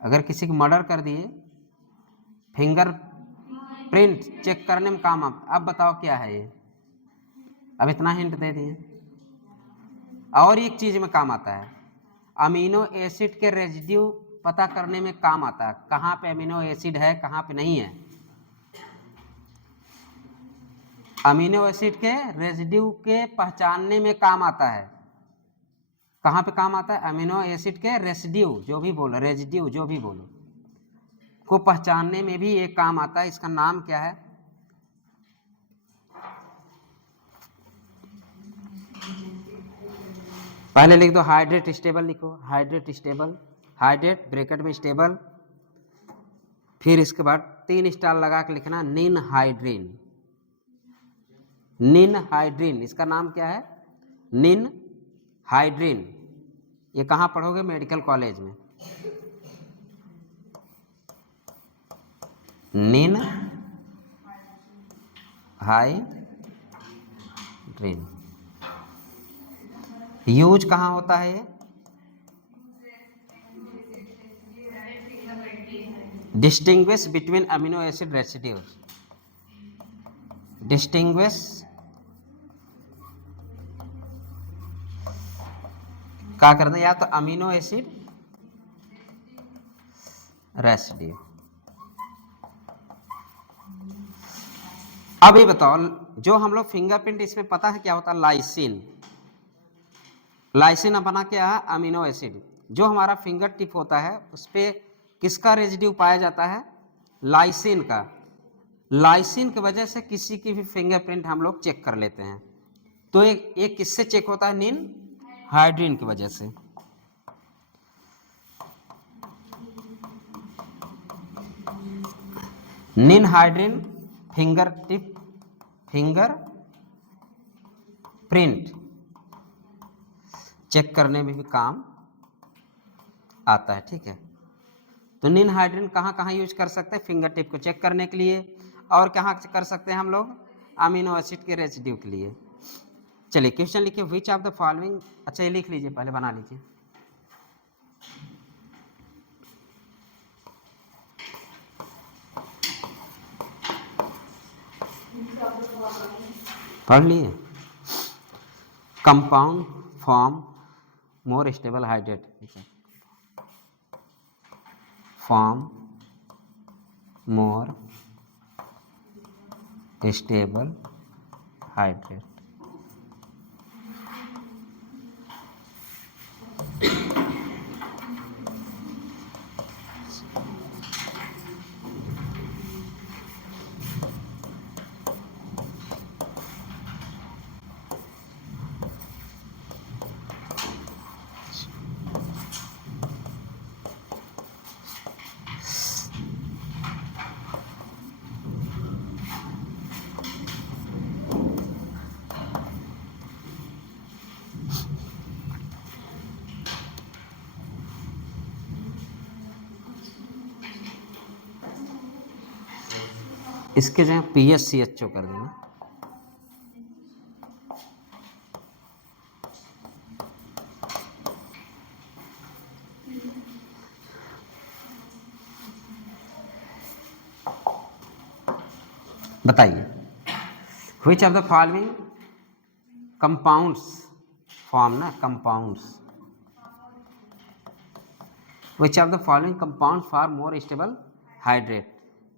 अगर किसी को मर्डर कर दिए, फिंगर प्रिंट चेक करने में काम आता। अब बताओ क्या है ये? अब इतना हिंट दे दिए। और एक चीज में काम आता है, अमीनो एसिड के रेजिड्यू पता करने में काम आता है। कहाँ पे अमीनो एसिड है, कहाँ पे नहीं है। अमीनो एसिड के रेजिड्यू के पहचानने में काम आता है। कहाँ पे काम आता है? अमीनो एसिड के रेसिड्यू, जो भी बोलो, रेजिड्यू जो भी बोलो, को पहचानने में भी ये काम आता है। इसका नाम क्या है? पहले लिख दो हाइड्रेट स्टेबल, लिखो हाइड्रेट स्टेबल, हाइड्रेट ब्रैकेट में स्टेबल, फिर इसके बाद 3 स्टार लगा के लिखना निन हाइड्रीन। निन हाइड्रीन, इसका नाम क्या है? निन हाइड्रीन। ये कहाँ पढ़ोगे? मेडिकल कॉलेज में। निन हाइड्रीन यूज कहाँ होता है ये? Distinguish between amino acid residues. Distinguish क्या करते हैं? या तो अमीनो एसिड रेसिड्यू। अब ये बताओ, जो हम लोग फिंगरप्रिंट, इसमें पता है क्या होता है? लाइसिन। लाइसिन बना क्या है? Amino acid. जो हमारा फिंगर टिप होता है उस पर किसका रेजिड्यू पाया जाता है? लाइसिन का। लाइसिन की वजह से किसी की भी फिंगरप्रिंट हम लोग चेक कर लेते हैं। तो एक किससे चेक होता है? निन हाइड्रीन की वजह से। निन हाइड्रीन फिंगर प्रिंट चेक करने में भी काम आता है। ठीक है, तो निन हाइड्रीन कहाँ कहाँ यूज कर सकते हैं? फिंगर टिप को चेक करने के लिए। और कहाँ कर सकते हैं हम लोग? अमीनो एसिड के रेसिड्यू के लिए। चलिए क्वेश्चन लिखिए, विच ऑफ द फॉलोइंग, अच्छा ये लिख लीजिए, पहले बना लीजिए। पढ़ लिए? Compound form more stable hydrate, form more stable hydrate. इसके जगह PSCHO कर देना। बताइए, which of the following compounds form ना, compounds, which of the following compound form more stable hydrate?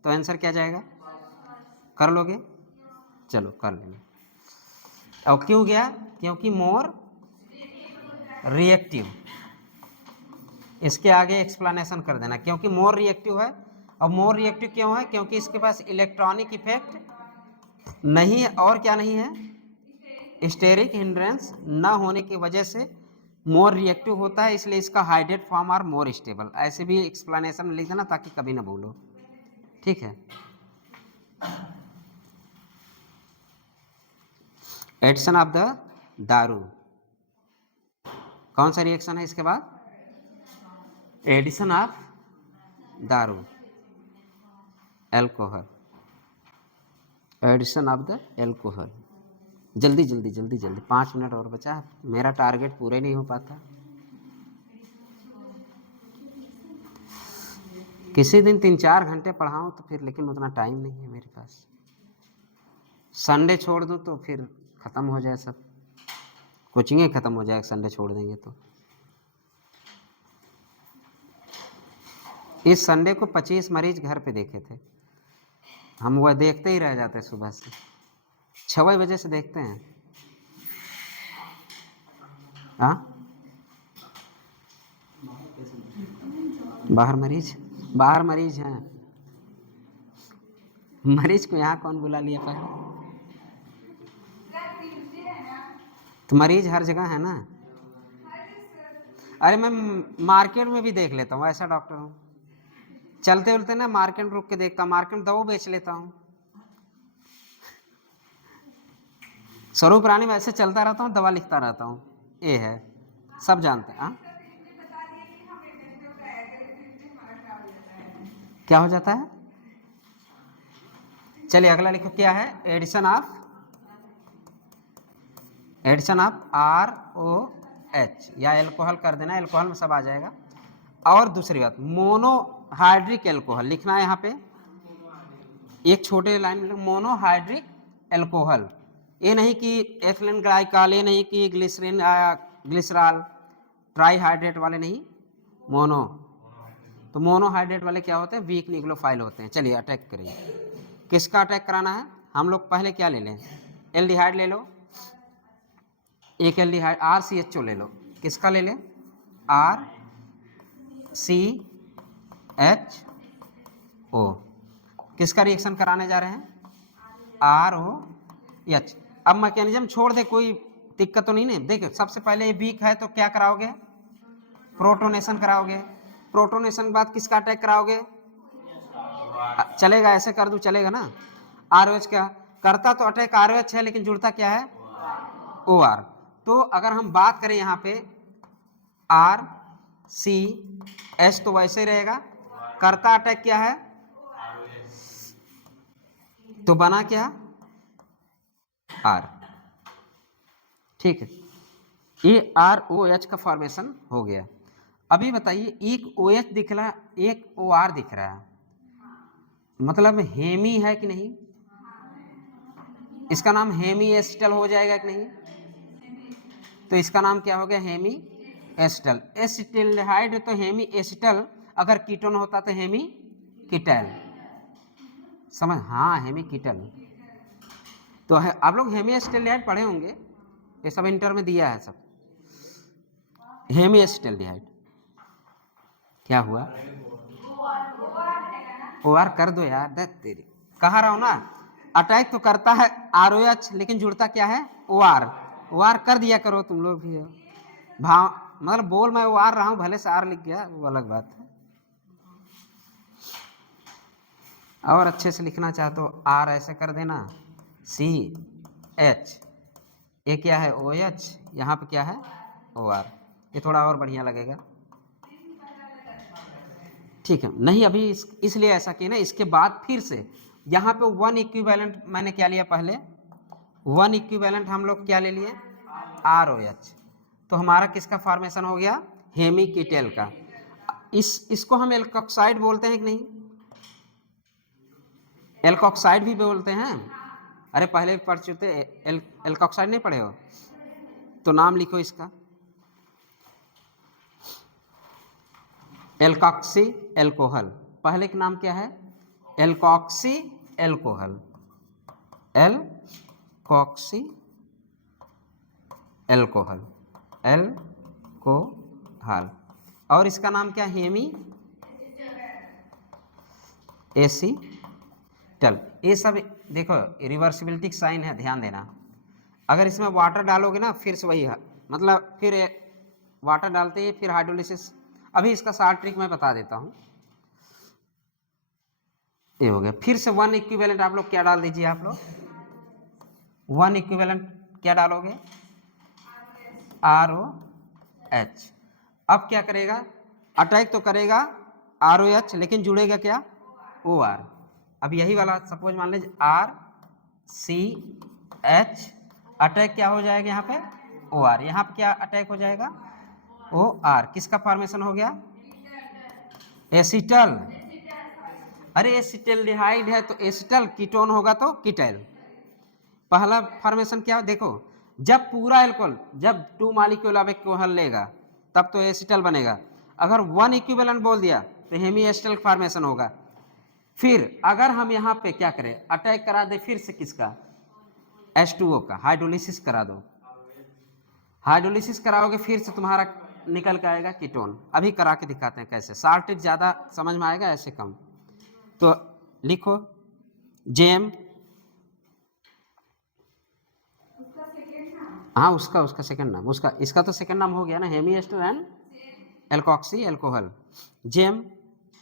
तो आंसर क्या जाएगा? कर लोगे? चलो कर लेना। और क्यों गया? क्योंकि मोर रिएक्टिव। इसके आगे एक्सप्लेनेशन कर देना, क्योंकि मोर रिएक्टिव है। और मोर रिएक्टिव क्यों है? क्योंकि इसके पास इलेक्ट्रॉनिक इफेक्ट नहीं है। और क्या नहीं है? स्टेरिक हिंड्रेंस न होने की वजह से मोर रिएक्टिव होता है, इसलिए इसका hydrate form are more stable. ऐसे भी एक्सप्लेनेशन लिख देना ताकि कभी ना भूलो। ठीक है, एडिशन ऑफ द दारू, कौन सा रिएक्शन है इसके बाद? एडिशन ऑफ दारू, alcohol, addition of the alcohol. जल्दी जल्दी जल्दी जल्दी, 5 मिनट और बचा है, मेरा टारगेट पूरा नहीं हो पाता। किसी दिन 3-4 घंटे पढ़ाऊँ तो फिर, लेकिन उतना टाइम नहीं है मेरे पास। संडे छोड़ दूँ तो फिर ख़त्म हो जाए सब, कोचिंग ही ख़त्म हो जाए संडे छोड़ देंगे तो। इस संडे को 25 मरीज घर पे देखे थे हम, वह देखते ही रह जाते सुबह से 6 बजे से देखते हैं। हाँ, बाहर मरीज हैं। मरीज को यहाँ कौन बुला लिया पहले? तो मरीज हर जगह है ना। अरे मैं मार्केट में भी देख लेता हूँ, ऐसा डॉक्टर हूँ। चलते उलते ना मार्केट में रुक के देखता हूँ, मार्केट में दवा बेच लेता हूँ। स्वरूप रानी में ऐसे चलता रहता हूँ, दवा लिखता रहता हूँ। ये है, सब जानते हैं। क्या हो जाता है? चलिए अगला लिखो, क्या है? एडिशन ऑफ ROH या एल्कोहल कर देना, एल्कोहल में सब आ जाएगा। और दूसरी बात, मोनोहाइड्रिक एल्कोहल लिखना है यहाँ पे, एक छोटे लाइन में, मोनोहाइड्रिक एल्कोहल। ये नहीं कि एथिलीन ग्लाइकॉल, ये नहीं कि ग्लिसरॉल, ट्राईहाइड्रेट वाले नहीं, मोनो। तो मोनोहाइड्रेट वाले क्या होते हैं? वीक न्यूक्लियोफाइल होते हैं। चलिए अटैक करिए, किसका अटैक कराना है? हम लोग पहले क्या ले लें? एल्डिहाइड ले लो, एक एल्डिहाइड RCHO ले लो। किसका ले लें? RCHO। किसका रिएक्शन कराने जा रहे हैं? ROH। अब मैकेनिज्म छोड़ दे, कोई दिक्कत तो नहीं। देखो सबसे पहले ये वीक है तो क्या कराओगे? प्रोटोनेशन कराओगे। प्रोटोनेशन के बाद किसका अटैक कराओगे? चलेगा, ऐसे कर दूं चलेगा ना? ROH क्या करता? तो अटैक ROH है, लेकिन जुड़ता क्या है? OR। तो अगर हम बात करें यहाँ पे RCH तो वैसे ही रहेगा, करता अटैक क्या है? तो बना क्या? R। ठीक है, ये ROH का फॉर्मेशन हो गया। अभी बताइए, एक OH दिख रहा है, एक OR दिख रहा है, मतलब हेमी है कि नहीं? इसका नाम हेमी एसिटल हो जाएगा कि नहीं? तो इसका नाम क्या हो गया? Hemy acetal. एसिटिल्डिहाइड तो हेमी एसिटल, अगर कीटोन होता तो हेमी कीटल। समझ? हाँ, हेमी कीटल। तो है, आप लोग हेमी एसिटिल्डिहाइड पढ़े होंगे, ये सब इंटर में दिया है सब। हेमी एसिटिल्डिहाइड क्या हुआ? OR कर दो यार, दे तेरी, कहा रहा हूं ना, अटैक तो करता है ROH, लेकिन जुड़ता क्या है? OR कर दिया करो तुम लोग भी। भाव मतलब बोल मैं OR रहा हूं, भले से R लिख गया वो अलग बात है, और अच्छे से लिखना चाहते तो R ऐसे कर देना, CH, ये क्या है? OH, यहाँ पे क्या है? OR। ये थोड़ा और बढ़िया लगेगा। ठीक है, नहीं अभी इसलिए ऐसा किया ना, इसके बाद फिर से यहाँ पे 1 इक्विवेलेंट मैंने क्या लिया? पहले 1 इक्विवेलेंट हम लोग क्या ले लिए? ROH। तो हमारा किसका फॉर्मेशन हो गया? हेमी कीटल का। इसको हम एल्कोक्साइड बोलते हैं कि नहीं? एल्कोक्साइड भी बोलते हैं। अरे पहले पढ़ चुके, एल्कोक्साइड नहीं पढ़े हो? तो नाम लिखो इसका, एल्कॉक्सी एल्कोहल। पहले का नाम क्या है? Alkoxy alcohol, alkoxy alcohol, alcohol. और इसका नाम क्या? Hemi acetal. ये सब देखो रिवर्सिबिलिटी साइन है, ध्यान देना। अगर इसमें वाटर डालोगे ना, फिर से वही है, मतलब फिर वाटर डालते ही फिर हाइड्रोलिसिस। अभी इसका शॉर्ट ट्रिक मैं बता देता हूँ। ये हो गया, फिर से 1 इक्विवेलेंट आप लोग क्या डाल दीजिए? आप लोग 1 इक्विवेलेंट क्या डालोगे? ROH। अब क्या करेगा? अटैक तो करेगा ROH, लेकिन जुड़ेगा क्या? OR। अब यही वाला सपोज मान लीजिए RCH, अटैक क्या हो जाएगा यहाँ पे? OR। यहाँ पे क्या अटैक हो जाएगा? OR। किसका फॉर्मेशन हो गया? एसिटल। अरे एसिटिल्डिहाइड है तो एसिटल, कीटोन होगा तो कीटल। पहला फॉर्मेशन क्या? देखो, जब पूरा एल्कोहल, जब 2 मॉलिक्यूल अब एल्कोहल लेगा तब तो एसिटल बनेगा। अगर 1 इक्विवेलेंट बोल दिया तो हेमी एसिटल फॉर्मेशन होगा। फिर अगर हम यहाँ पे क्या करें? अटैक करा दे फिर से किसका? H2O का, हाइड्रोलिसिस करा दो। हाइड्रोलिसिस कराओगे फिर से तुम्हारा निकल के आएगा कीटोन। अभी करा के दिखाते हैं कैसे, शॉर्ट ट्रिक ज़्यादा समझ में आएगा, ऐसे कम। तो लिखो जेम, हाँ उसका सेकंड नाम, उसका इसका तो सेकंड नाम हो गया ना, hemi ester and alkoxy alcohol. Gem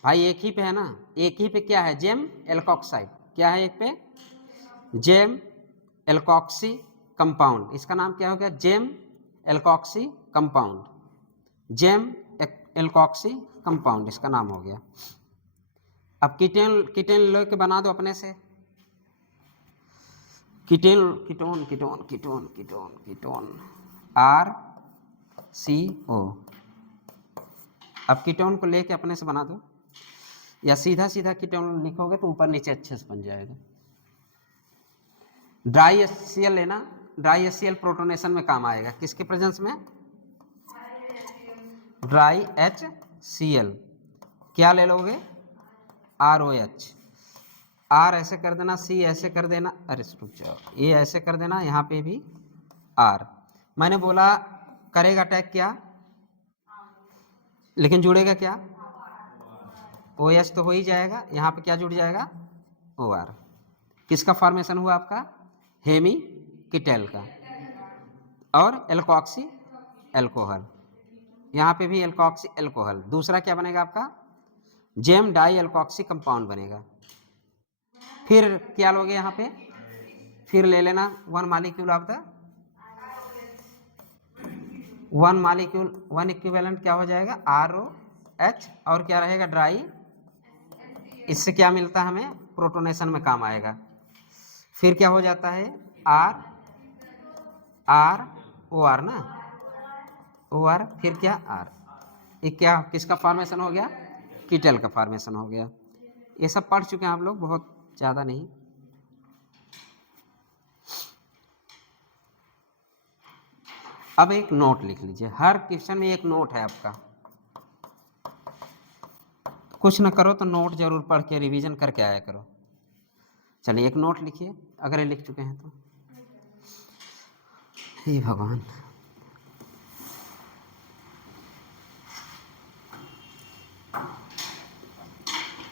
भाई एक ही पे है ना, एक ही पे क्या है? Gem alkoxide. क्या है एक पे? Gem alkoxy compound. इसका नाम क्या हो गया? Gem alkoxy compound. Gem alkoxy compound इसका नाम हो गया। अब कीटेन लो के बना दो अपने से। कीटेन, ketone ketone ketone ketone ketone, RCO। अब कीटोन को लेके अपने से बना दो, या सीधा सीधा कीटोन लिखोगे तो ऊपर नीचे अच्छे से बन जाएगा। ड्राई HCl लेना, ड्राई HCl प्रोटोनेशन में काम आएगा। किसके प्रेजेंस में? Dry HCl। क्या ले लोगे? ROH। R ऐसे कर देना, C ऐसे कर देना, अरे रुक जाओ, ये ऐसे कर देना, यहाँ पे भी R। मैंने बोला करेगा अटैक क्या, लेकिन जुड़ेगा क्या? OH तो हो ही जाएगा। यहाँ पे क्या जुड़ जाएगा? O R. किसका फॉर्मेशन हुआ आपका? हेमी कीटेल का। और एल्कोक्सी एल्कोहल, यहाँ पे भी एल्कोक्सी एल्कोहल। दूसरा क्या बनेगा आपका? जेम डाई एल्कोक्सी कंपाउंड बनेगा। फिर क्या लोगे यहाँ पे? फिर ले लेना one molecule of the one molecule, one equivalent क्या हो जाएगा? ROH, और क्या रहेगा? ड्राई। इससे क्या मिलता है हमें? प्रोटोनेशन में काम आएगा। फिर क्या हो जाता है? ROR ना, OR, फिर क्या? R। ये क्या किसका फॉर्मेशन हो गया? कीटल का फॉर्मेशन हो गया। ये सब पढ़ चुके हैं आप लोग, बहुत ज़्यादा नहीं। अब एक नोट लिख लीजिए, हर क्वेश्चन में एक नोट है आपका। कुछ न करो तो नोट जरूर पढ़ के रिवीजन करके आया करो। चलिए एक नोट लिखिए, अगर ये लिख चुके हैं तो। हे भगवान,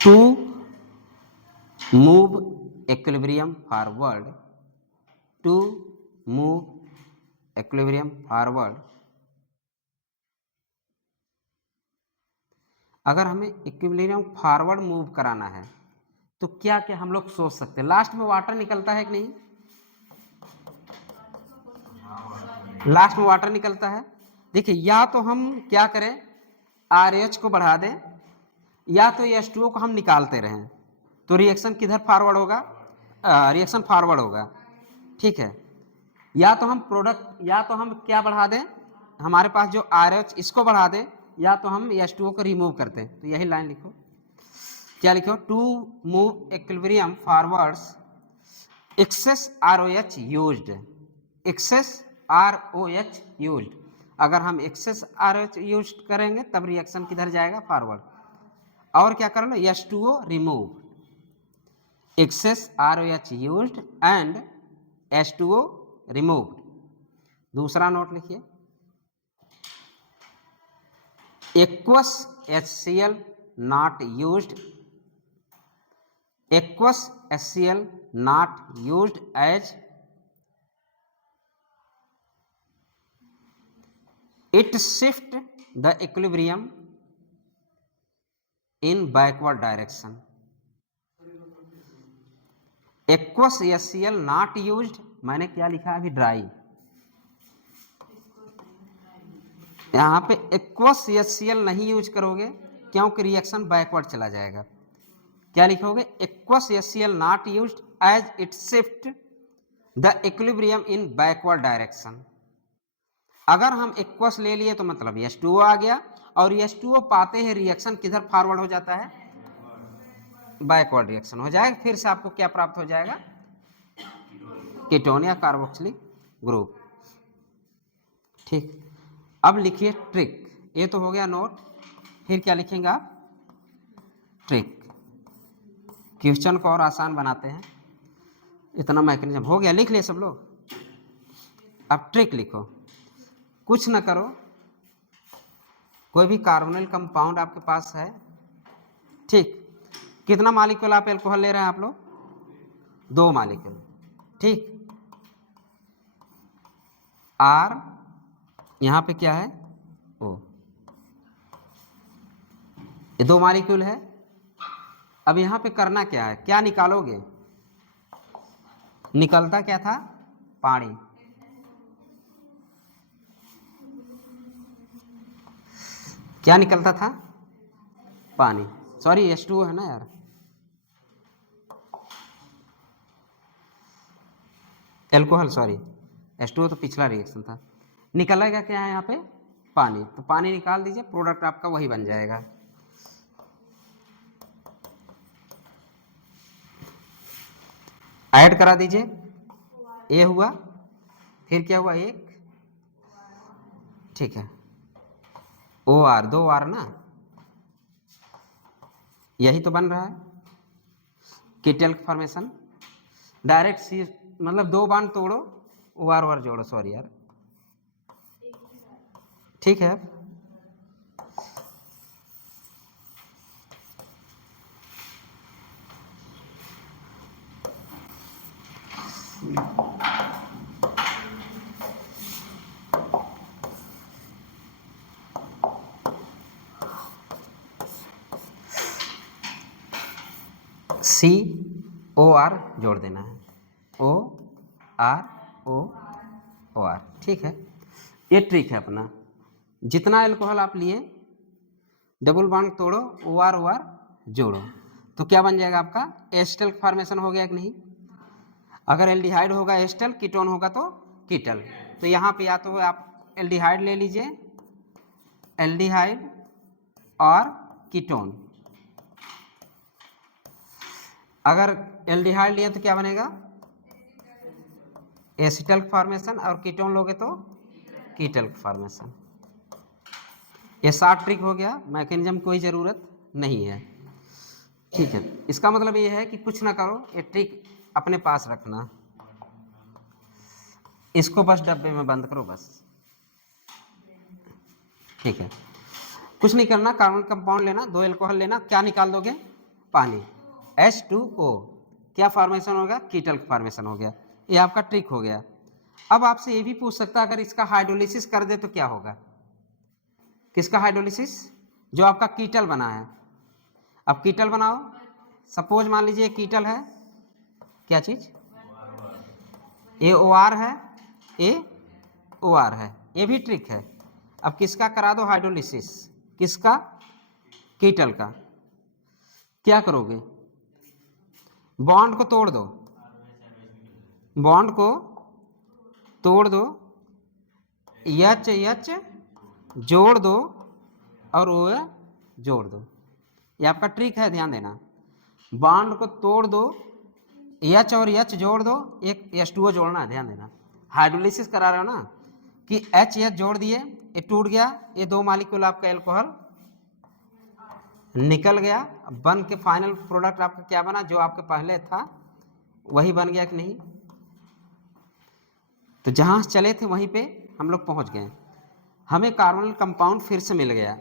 to move equilibrium forward, to move equilibrium forward, अगर हमें इक्विलिब्रियम फॉरवर्ड मूव कराना है तो क्या क्या हम लोग सोच सकते हैं? लास्ट में वाटर निकलता है कि नहीं? लास्ट में वाटर निकलता है। देखिए, या तो हम क्या करें, RH को बढ़ा दें, या तो H2O को हम निकालते रहें, तो रिएक्शन किधर फॉरवर्ड होगा? रिएक्शन फॉरवर्ड होगा। ठीक है, या तो हम प्रोडक्ट, या तो हम क्या बढ़ा दें, हमारे पास जो RH इसको बढ़ा दें, या तो हम H2O को रिमूव करते हैं। तो यही लाइन लिखो, क्या लिखो? To move equilibrium forwards excess ROH used, excess ROH used. अगर हम एक्सेस ROH यूज करेंगे तब रिएक्शन किधर जाएगा? फॉरवर्ड। और क्या कर लो? H2O remove, excess ROH used and H2O removed. दूसरा नोट लिखिए, aqueous HCl not used, aqueous HCl not used as it shift the equilibrium in backward direction. aqueous HCl not used, मैंने क्या लिखा अभी? ड्राई। यहाँ पे aqueous HCl नहीं use करोगे क्योंकि रिएक्शन बैकवर्ड चला जाएगा। क्या लिखोगे? aqueous HCl not used as it shift the equilibrium in backward direction। अगर हम एक्वस ले लिए तो मतलब H2O आ गया, और H2O पाते हैं रिएक्शन किधर फॉरवर्ड हो जाता है? बैकवर्ड रिएक्शन हो जाएगा। फिर से आपको क्या प्राप्त हो जाएगा? कीटोन या कार्बोक्सिलिक ग्रुप। ठीक, अब लिखिए ट्रिक। ये तो हो गया नोट, फिर क्या लिखेंगे आप? ट्रिक। क्वेश्चन को और आसान बनाते हैं, इतना मैकेनिज्म हो गया, लिख लिए सब लोग। अब ट्रिक लिखो, कुछ ना करो, कोई भी कार्बोनिल कंपाउंड आपके पास है, ठीक, कितना मॉलिक्यूल आप एल्कोहल ले रहे हैं आप लोग? 2 मॉलिक्यूल, ठीक। R, यहाँ पे क्या है? O, ये 2 मॉलिक्यूल है। अब यहाँ पे करना क्या है? क्या निकालोगे? निकलता क्या था? पानी। क्या निकलता था? पानी। सॉरी, H2O है ना यार, एल्कोहल, सॉरी, H2O तो पिछला रिएक्शन था। निकलेगा क्या है यहाँ पे? पानी। तो पानी निकाल दीजिए, प्रोडक्ट आपका वही बन जाएगा। ऐड करा दीजिए, ये हुआ, फिर क्या हुआ? एक, ठीक है, OR, 2 R ना, यही तो बन रहा है कीटल फॉर्मेशन। डायरेक्ट सी, मतलब 2 बांड तोड़ो, OR जोड़ो, सॉरी यार, ठीक है। COR जोड़ देना है, OR, ठीक है। ये ट्रिक है अपना। जितना अल्कोहल आप लिए डबल बॉन्ड तोड़ो, OR जोड़ो, तो क्या बन जाएगा आपका एस्टर फॉर्मेशन हो गया कि नहीं। अगर एल्डिहाइड होगा एस्टर, कीटोन होगा तो कीटल। तो यहाँ पे या तो आप एल्डिहाइड ले लीजिए, एल्डिहाइड और कीटोन। अगर एल्डिहाइड लिए तो क्या बनेगा एसिटल फॉर्मेशन, और कीटोन लोगे तो कीटल फॉर्मेशन। ये शॉर्ट ट्रिक हो गया, मैकेनिज्म कोई ज़रूरत नहीं है, ठीक है। इसका मतलब ये है कि कुछ ना करो, ये ट्रिक अपने पास रखना, इसको बस डब्बे में बंद करो बस, ठीक है। कुछ नहीं करना, कार्बन कंपाउंड लेना, 2 अल्कोहल लेना, क्या निकाल दोगे पानी, H2O, क्या फॉर्मेशन हो गया कीटल फॉर्मेशन हो गया। ये आपका ट्रिक हो गया। अब आपसे ये भी पूछ सकता है अगर इसका हाइड्रोलिसिस कर दे तो क्या होगा। किसका हाइड्रोलिसिस, जो आपका कीटल बना है। अब कीटल बनाओ, सपोज मान लीजिए कीटल है, क्या चीज AOR है, AOR है, ये भी ट्रिक है। अब किसका करा दो हाइड्रोलिसिस, किसका कीटल का। क्या करोगे, बॉन्ड को तोड़ दो, बॉन्ड को तोड़ दो, H जोड़ दो और O जोड़ दो। ये आपका ट्रिक है, ध्यान देना। बॉन्ड को तोड़ दो, H और H जोड़ दो, एक H2O जोड़ना है, ध्यान देना। हाइड्रोलिसिस करा रहे हो ना कि H जोड़ दिए, ये टूट गया, ये 2 मॉलिक्यूल आपका एल्कोहल निकल गया, बन के फाइनल प्रोडक्ट आपका क्या बना, जो आपके पहले था वही बन गया कि नहीं। तो जहाँ चले थे वहीं पे हम लोग पहुँच गए, हमें कार्बोनिल कंपाउंड फिर से मिल गया।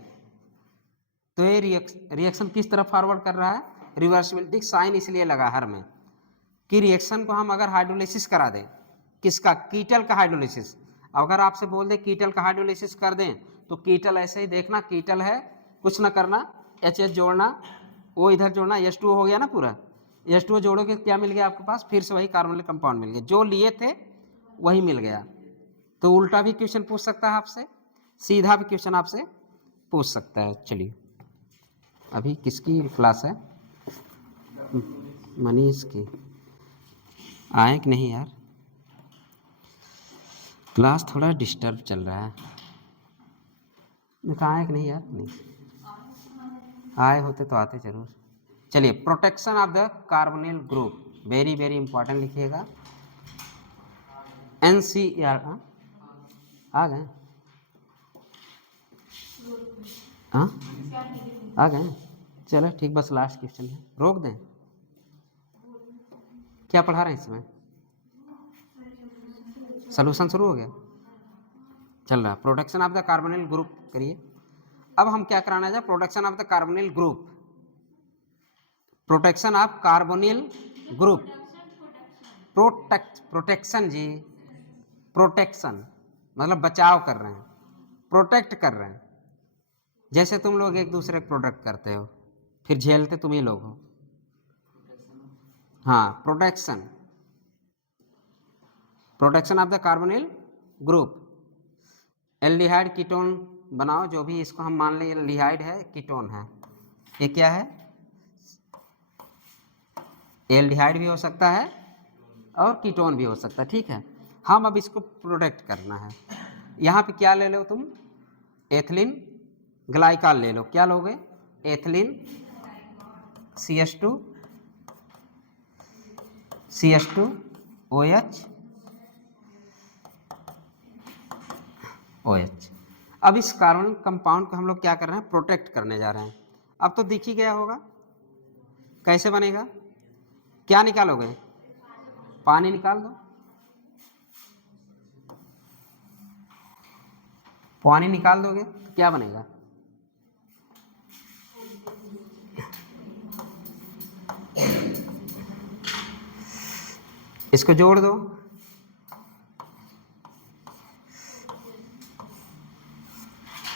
तो ये रिएक्शन किस तरफ फॉरवर्ड कर रहा है, रिवर्सिबिलिटी साइन इसलिए लगा हर में कि रिएक्शन को हम अगर हाइड्रोलिसिस करा दें, किसका कीटल का हाइड्रोलिसिस। अगर आपसे बोल दे कीटल का हाइड्रोलिसिस कर दें तो कीटल ऐसे ही देखना, कीटल है, कुछ ना करना, H जोड़ना, O इधर जोड़ना, H2O हो गया ना पूरा। H2O जोड़ोगे क्या मिल गया आपके पास, फिर से वही कार्बोनिल कंपाउंड मिल गया, जो लिए थे वही मिल गया। तो उल्टा भी क्वेश्चन पूछ सकता है आपसे, सीधा भी क्वेश्चन आपसे पूछ सकता है। चलिए अभी किसकी क्लास है, मनीष की, आए कि नहीं यार, क्लास थोड़ा डिस्टर्ब चल रहा है। कहाँ है कि नहीं यार, नहीं आए होते तो आते जरूर। चलिए protection of the carbonyl group, very very important लिखिएगा। NCER आ गए, हाँ आ गए, चलो ठीक, बस लास्ट क्वेश्चन है, रोक दें। क्या पढ़ा रहे हैं इसमें, सोल्यूशन शुरू हो गया, चल रहा। Protection of the carbonyl group करिए। अब हम क्या कराना है, protection of the carbonyl group, protection of carbonyl group, protection जी, प्रोटेक्शन मतलब बचाव कर रहे हैं, प्रोटेक्ट कर रहे हैं। जैसे तुम लोग एक दूसरे को प्रोटेक्ट करते हो, फिर झेलते तुम ही लोग हो। हाँ protection, protection of the carbonyl group. Aldehyde ketone बनाओ, जो भी इसको हम मान लें एल्डिहाइड है, कीटोन है, ये क्या है, एल्डिहाइड भी हो सकता है और कीटोन भी हो सकता है, ठीक है। हम अब इसको प्रोटेक्ट करना है। यहाँ पे क्या ले लो तुम, एथिलीन ग्लाइकॉल ले लो, क्या लोगे, एथिलीन CH2 OH OH। अब इस कार्बन कंपाउंड को हम लोग क्या कर रहे हैं, प्रोटेक्ट करने जा रहे हैं। अब तो दिख ही गया होगा कैसे बनेगा, क्या निकालोगे, पानी निकाल दो, पानी निकाल दोगे तो क्या बनेगा, इसको जोड़ दो,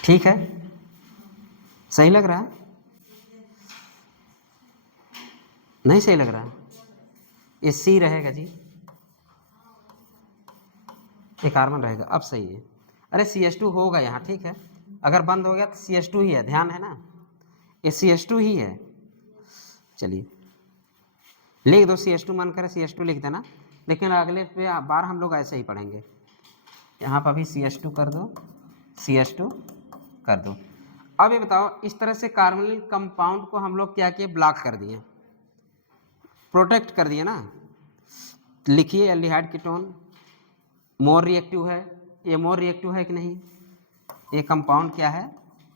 ठीक है, सही लग रहा है? नहीं सही लग रहा है? ये सी रहेगा जी, ये कार्बन रहेगा, अब सही है। अरे CH2 होगा यहाँ, ठीक है, अगर बंद हो गया तो CH2 ही है, ध्यान है ना, ये CH2 ही है। चलिए लिख दो CH2, मन करे CH2 लिख देना, लेकिन अगले बार हम लोग ऐसे ही पढ़ेंगे। यहाँ पर भी CH2 कर दो, CH2 कर दो। अब ये बताओ, इस तरह से कार्बोनिल कंपाउंड को हम लोग क्या किए, ब्लॉक कर दिए, प्रोटेक्ट कर दिए ना। लिखिए एल्डिहाइड कीटोन मोर रिएक्टिव है, ये मोर रिएक्टिव है कि नहीं? ये कंपाउंड क्या है,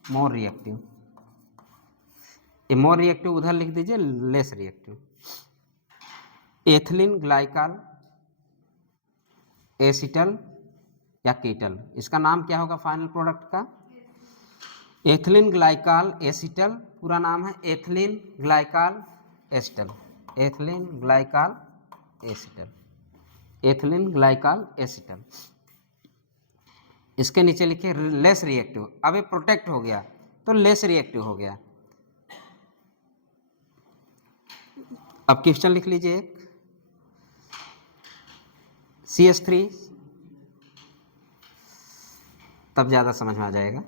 मोर रिएक्टिव। ये मोर रिएक्टिव उधर लिख दीजिए, less reactive. Ethylene glycol acetal या कीटल, इसका नाम क्या होगा फाइनल प्रोडक्ट का? एथिलीन ग्लाइकॉल एसिटल, पूरा नाम है ethylene glycol acetal, ethylene glycol acetal, ethylene glycol acetal. इसके नीचे लिखिए लेस रिएक्टिव। अब ये प्रोटेक्ट हो गया तो लेस रिएक्टिव हो गया। अब क्वेश्चन लिख लीजिए एक, CH3, तब ज़्यादा समझ में आ जाएगा।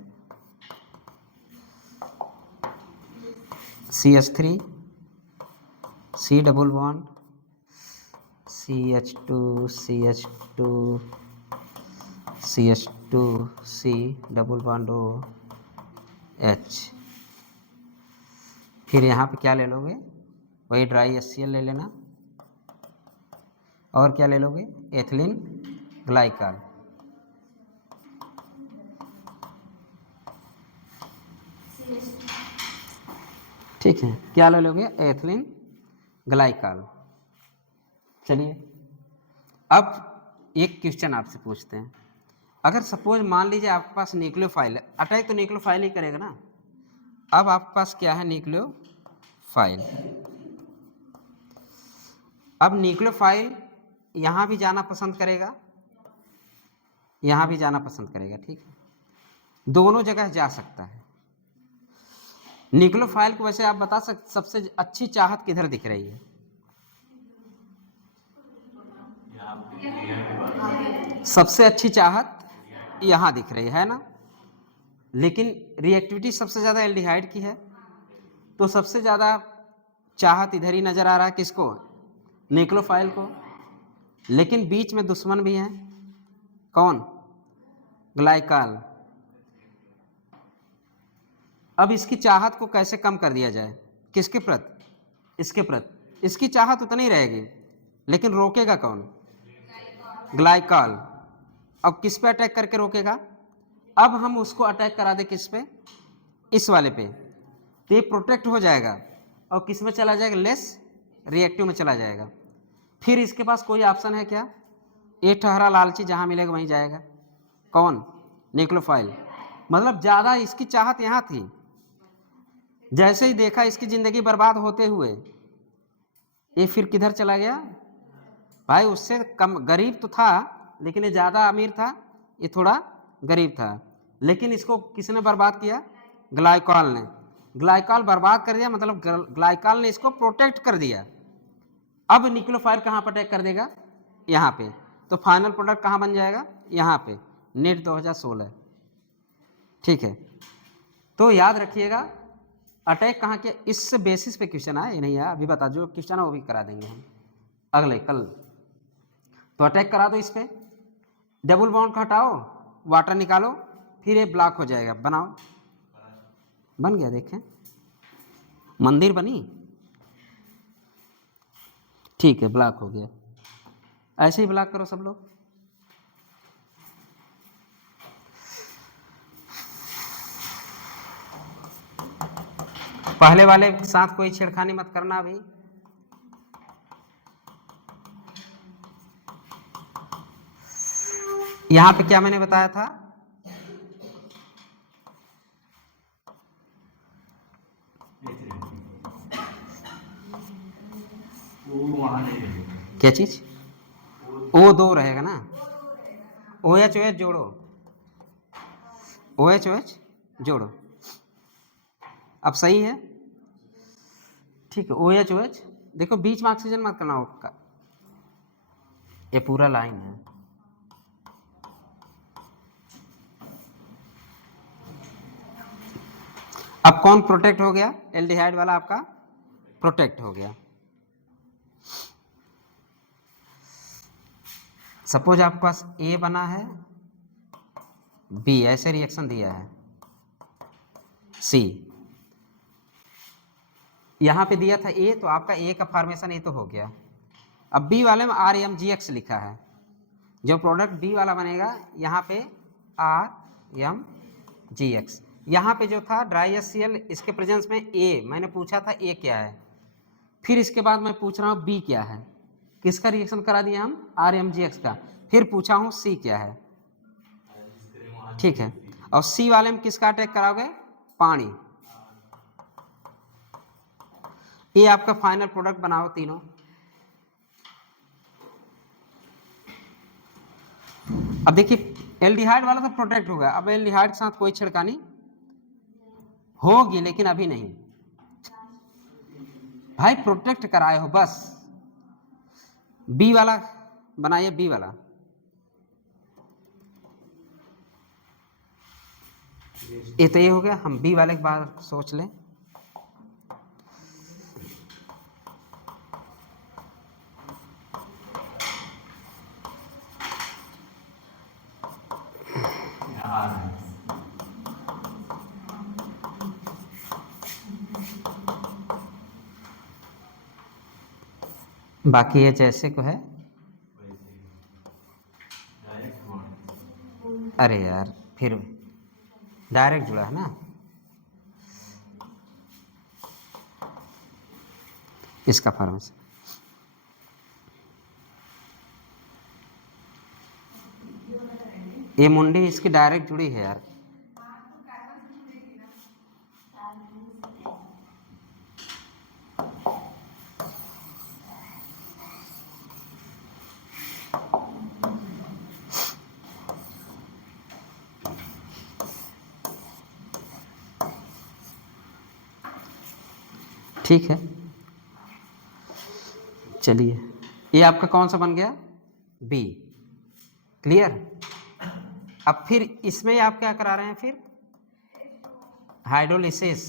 CH3 C double bond CH2 CH2 CH2 C double bond OH। फिर यहाँ पे क्या ले लोगे, वही ड्राई HCl ले लेना, और क्या ले लोगे, एथिलीन ग्लाइकॉल। ठीक है, क्या ले लोगे, एथिलीन ग्लाइकॉल। चलिए अब एक क्वेश्चन आपसे पूछते हैं, अगर सपोज मान लीजिए आपके पास न्यूक्लियोफाइल है, अटैक तो न्यूक्लियोफाइल ही करेगा ना। अब आपके पास क्या है, न्यूक्लियोफाइल। अब न्यूक्लियोफाइल यहाँ भी जाना पसंद करेगा, यहाँ भी जाना पसंद करेगा, ठीक है, दोनों जगह जा सकता है। न्यूक्लियोफाइल को वैसे आप बता सकते सबसे अच्छी चाहत किधर दिख रही है? सबसे अच्छी चाहत यहाँ दिख रही है ना, लेकिन रिएक्टिविटी सबसे ज़्यादा एल्डिहाइड की है, तो सबसे ज़्यादा चाहत इधर ही नज़र आ रहा है, किसको, न्यूक्लियोफाइल को। लेकिन बीच में दुश्मन भी है, कौन, ग्लाइकॉल। अब इसकी चाहत को कैसे कम कर दिया जाए, किसके प्रति, इसके प्रति। इसकी चाहत उतनी रहेगी, लेकिन रोकेगा कौन, ग्लाइकॉल। अब किस पे अटैक करके रोकेगा, अब हम उसको अटैक करा दे किस पे, इस वाले पे, तो ये प्रोटेक्ट हो जाएगा और किस में चला जाएगा, लेस रिएक्टिव में चला जाएगा। फिर इसके पास कोई ऑप्शन है क्या, ये ठहरा लालची, जहां मिलेगा वहीं जाएगा, कौन, न्यूक्लियोफाइल। मतलब ज़्यादा इसकी चाहत यहाँ थी, जैसे ही देखा इसकी ज़िंदगी बर्बाद होते हुए, ये फिर किधर चला गया भाई, उससे कम गरीब तो था, लेकिन ये ज़्यादा अमीर था, ये थोड़ा गरीब था, लेकिन इसको किसने बर्बाद किया, ग्लाइकॉल ने। ग्लाइकॉल बर्बाद कर दिया, मतलब ग्लाइकॉल ने इसको प्रोटेक्ट कर दिया। अब न्यूक्लियोफाइल कहाँ पर अटैक कर देगा, यहाँ पे, तो फाइनल प्रोडक्ट कहाँ बन जाएगा, यहाँ पे, नेट 2016। ठीक है, तो याद रखिएगा अटैक कहाँ के, इस बेसिस पे क्वेश्चन आया, ये नहीं आया अभी, बता जो क्वेश्चन है वो भी करा देंगे हम अगले कल। तो अटैक करा दो इस पे, डबल बॉन्ड को हटाओ, वाटर निकालो, फिर ये ब्लॉक हो जाएगा। बनाओ, बन गया, देखें मंदिर बनी, ठीक है, ब्लॉक हो गया। ऐसे ही ब्लॉक करो सब लोग। पहले वाले के साथ कोई छेड़खानी मत करना अभी। यहां पे क्या मैंने बताया था, क्या चीज, O2 रहेगा ना, OH OH जोड़ो, OH OH जोड़ो, अब सही है, ठीक है। OH OH देखो बीच में ऑक्सीजन मत करना होगा, ये पूरा लाइन है। अब कौन प्रोटेक्ट हो गया? एल्डिहाइड वाला आपका प्रोटेक्ट हो गया। सपोज आपके पास A बना है, B ऐसे रिएक्शन दिया है, C यहां पे दिया था A, तो आपका A का फॉर्मेशन A तो हो गया। अब B वाले में RMGX लिखा है, जो प्रोडक्ट B वाला बनेगा यहाँ पे RMGX। यहाँ पे जो था ड्राई HCl, इसके प्रेजेंस में A, मैंने पूछा था A क्या है, फिर इसके बाद मैं पूछ रहा हूँ B क्या है, किसका रिएक्शन करा दिया हम? RMGX का। फिर पूछा हूँ C क्या है, ठीक है। और C वाले में किसका अटैक कराओगे? पानी। ये आपका फाइनल प्रोडक्ट बनाओ तीनों। अब देखिए एल्डिहाइड वाला तो प्रोटेक्ट होगा, अब एल्डिहाइड के साथ कोई छिड़कानी होगी, लेकिन अभी नहीं भाई, प्रोटेक्ट कराए हो बस। बी वाला बनाइए, बी वाला। ये तो ये हो गया, हम बी वाले के बाद सोच लें। बाकी ये जैसे को है, अरे यार फिर डायरेक्ट जुड़ा है ना, इसका फॉर्मेशन। ये मुंडी इसकी डायरेक्ट जुड़ी है यार, ठीक है। चलिए ये आपका कौन सा बन गया? बी। क्लियर? अब फिर इसमें आप क्या करा रहे हैं? फिर हाइड्रोलिसिस।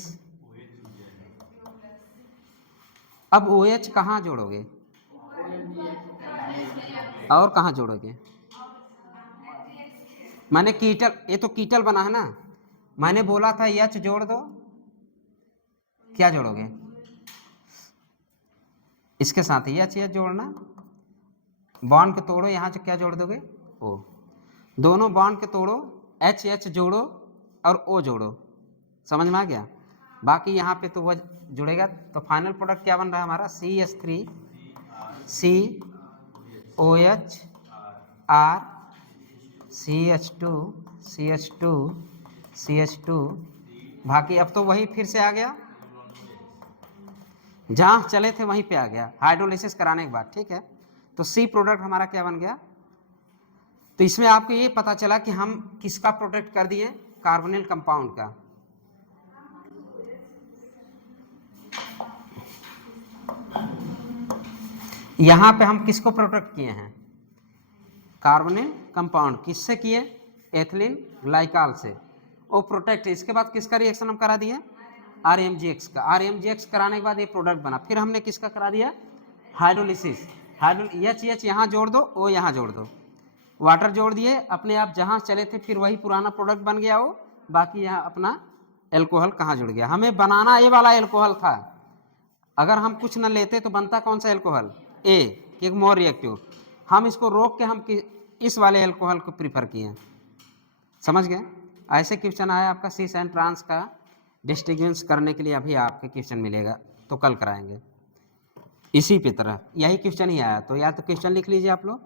अब OH कहाँ जोड़ोगे और कहाँ जोड़ोगे? मैंने कीटल, ये तो कीटल बना है ना, मैंने बोला था H जोड़ दो, क्या जोड़ोगे? इसके साथ H जोड़ना, बॉन्ड के तोड़ो, यहाँ से क्या जोड़ दोगे? O। दोनों बॉन्ड के तोड़ो, H जोड़ो और O जोड़ो, समझ में आ गया? बाकी यहाँ पे तो वह जुड़ेगा, तो फाइनल प्रोडक्ट क्या बन रहा है हमारा? CH3 COH R CH2 CH2 CH2। बाकी अब तो वही फिर से आ गया, जहाँ चले थे वहीं पे आ गया हाइड्रोलिसिस कराने के बाद, ठीक है। तो C प्रोडक्ट हमारा क्या बन गया? तो इसमें आपको ये पता चला कि हम किसका प्रोटेक्ट कर दिए? कार्बोनिल कंपाउंड का। यहां पे हम किसको प्रोटेक्ट किए हैं? Carbonyl compound. किससे किए? एथिलीन ग्लाइकॉल से, वो प्रोटेक्ट। इसके बाद किसका रिएक्शन हम करा दिए? RMGX का। RMGX कराने के बाद ये प्रोडक्ट बना, फिर हमने किसका करा दिया? हाइड्रोलिसिस। H यहाँ जोड़ दो, O यहाँ जोड़ दो, वाटर जोड़ दिए, अपने आप जहाँ चले थे फिर वही पुराना प्रोडक्ट बन गया वो। बाकी यहाँ अपना एल्कोहल कहाँ जुड़ गया? हमें बनाना ये वाला एल्कोहल था, अगर हम कुछ न लेते तो बनता कौन सा एल्कोहल? A, कि मोर रिएक्टिव। हम इसको रोक के हम इस वाले एल्कोहल को प्रीफर किए, समझ गए? ऐसे क्वेश्चन आया आपका सीस एंड ट्रांस का डिस्टिंग्विश करने के लिए, अभी आपके क्वेश्चन मिलेगा तो कल कराएंगे। इसी पे तरह यही क्वेश्चन ही आया, तो या तो क्वेश्चन लिख लीजिए आप लोग,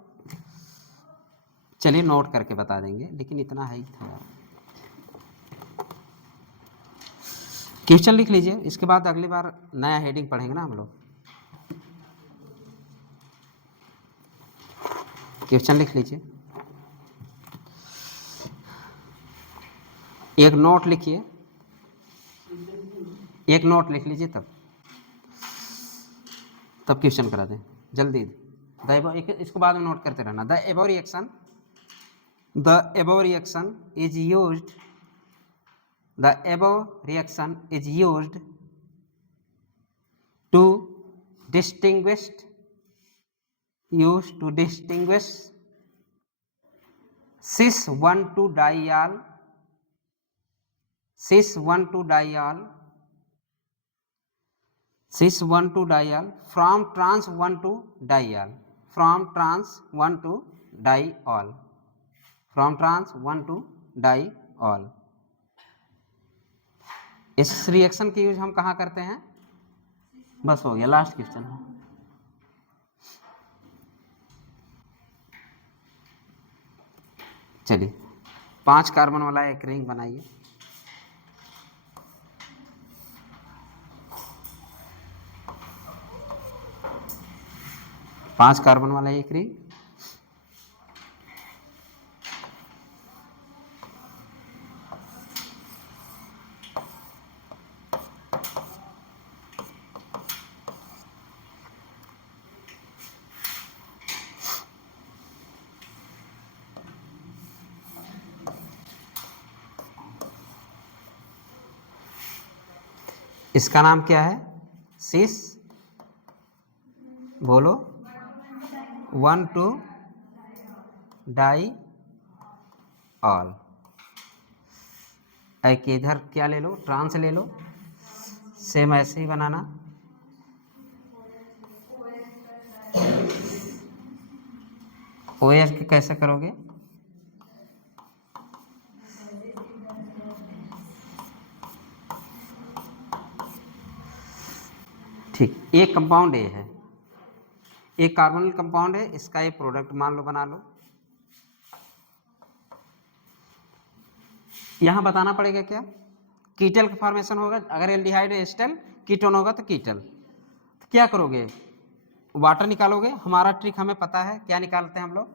चलिए नोट करके बता देंगे, लेकिन इतना है ही था। क्वेश्चन लिख लीजिए, इसके बाद अगली बार नया हेडिंग पढ़ेंगे ना हम लोग। क्वेश्चन लिख लीजिए, एक नोट लिखिए, एक नोट लिख लीजिए, तब क्वेश्चन करा दें जल्दी। इसको बाद में नोट करते रहना। The above reaction is used, the above reaction is used to distinguish cis-1,2-diol from trans-1,2-diol, इस रिएक्शन की यूज हम कहाँ करते हैं? बस हो गया, लास्ट क्वेश्चन है। चलिए 5 कार्बन वाला एक रिंग बनाइए। 5 कार्बन वाला एक रिंग, इसका नाम क्या है? सिस, बोलो, 1,2-डाइऑल। एक इधर क्या ले लो, ट्रांस ले लो, सेम ऐसे ही बनाना। OH के कैसे करोगे? ठीक, एक कंपाउंड ए है, एक कार्बोनिल कंपाउंड है, इसका एक प्रोडक्ट मान लो, बना लो। यहां बताना पड़ेगा क्या? कीटल का फॉर्मेशन होगा, अगर एल्डिहाइड एस्टर, कीटोन होगा तो कीटल। तो क्या करोगे? वाटर निकालोगे। हमारा ट्रिक हमें पता है, क्या निकालते हैं हम लोग?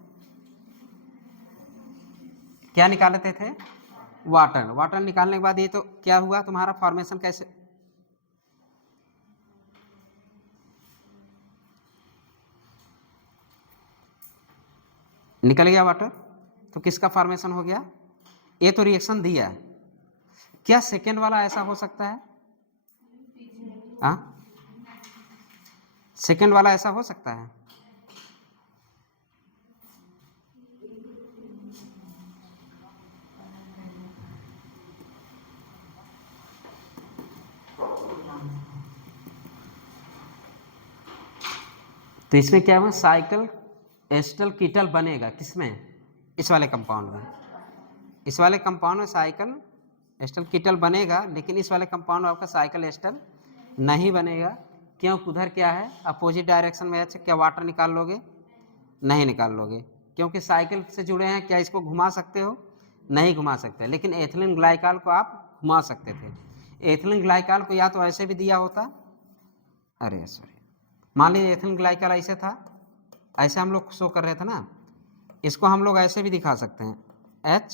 क्या निकालते थे? वाटर। वाटर निकालने के बाद ये तो क्या हुआ तुम्हारा फॉर्मेशन? कैसे निकल गया वाटर? तो किसका फॉर्मेशन हो गया? ये तो रिएक्शन दिया। क्या सेकेंड वाला ऐसा हो सकता है? सेकेंड वाला ऐसा हो सकता है? तो इसमें क्या हुआ? साइकिल एस्टर कीटल बनेगा किसमें? इस वाले कंपाउंड में। इस वाले कंपाउंड में साइकिल एस्टर कीटल बनेगा, लेकिन इस वाले कंपाउंड में आपका साइकिल एस्टर नहीं बनेगा। क्यों? उधर क्या है? अपोजिट डायरेक्शन में है। क्या वाटर निकाल लोगे? नहीं निकाल लोगे, क्योंकि साइकिल से जुड़े हैं। क्या इसको घुमा सकते हो? नहीं घुमा सकते। लेकिन एथिलीन ग्लाइकॉल को आप घुमा सकते थे। एथिलीन ग्लाइकॉल को या तो ऐसे भी दिया होता, अरे सॉरी, मान लीजिए एथिलीन ग्लाइकॉल ऐसे था, ऐसे हम लोग शो कर रहे थे ना, इसको हम लोग ऐसे भी दिखा सकते हैं, H,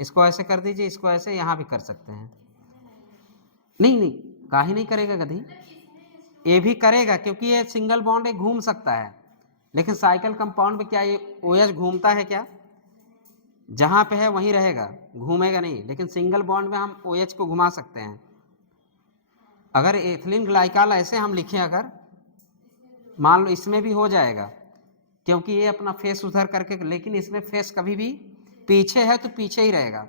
इसको ऐसे कर दीजिए, इसको ऐसे यहाँ भी कर सकते हैं। नहीं नहीं, काहे नहीं करेगा गधी? ये भी करेगा, क्योंकि ये सिंगल बॉन्ड है, घूम सकता है। लेकिन साइकिल कंपाउंड में क्या ये OH घूमता है क्या? जहां पे है वहीं रहेगा, घूमेगा नहीं। लेकिन सिंगल बॉन्ड में हम OH को घुमा सकते हैं। अगर एथिलीन ग्लाइकॉल ऐसे हम लिखें, अगर मान लो इसमें भी हो जाएगा, क्योंकि ये अपना फेस उधर करके, लेकिन इसमें फेस कभी भी पीछे है तो पीछे ही रहेगा।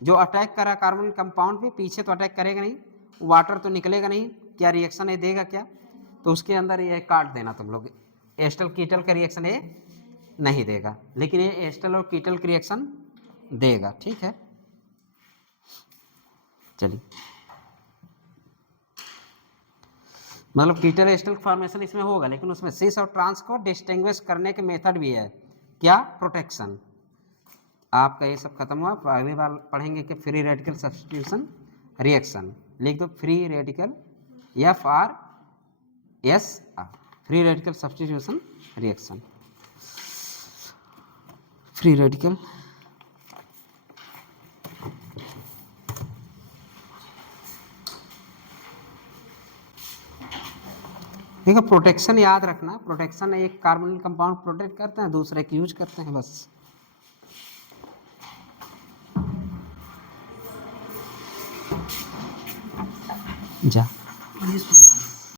जो अटैक करा कार्बन कंपाउंड पे, पीछे तो अटैक करेगा नहीं, वाटर तो निकलेगा नहीं। क्या रिएक्शन ये देगा क्या? तो उसके अंदर ये काट देना तुम लोग। एस्टर कीटल का रिएक्शन ये नहीं देगा, लेकिन ये एस्टर और कीटल का रिएक्शन देगा। ठीक है, चलिए, मतलब कीटल एस्टर फॉर्मेशन इसमें होगा, लेकिन उसमें सिस और ट्रांस को डिस्टिंग्विश करने के मेथड भी है। क्या? प्रोटेक्शन। आपका ये सब खत्म हुआ। अगली बार पढ़ेंगे कि फ्री रेडिकल सब्स्टिट्यूशन रिएक्शन। लिख दो free radical, FRSR, free radical substitution reaction. Free radical. देखो प्रोटेक्शन याद रखना, प्रोटेक्शन एक कार्बोनिल कंपाउंड प्रोटेक्ट करते हैं, दूसरे की यूज करते हैं बस। जा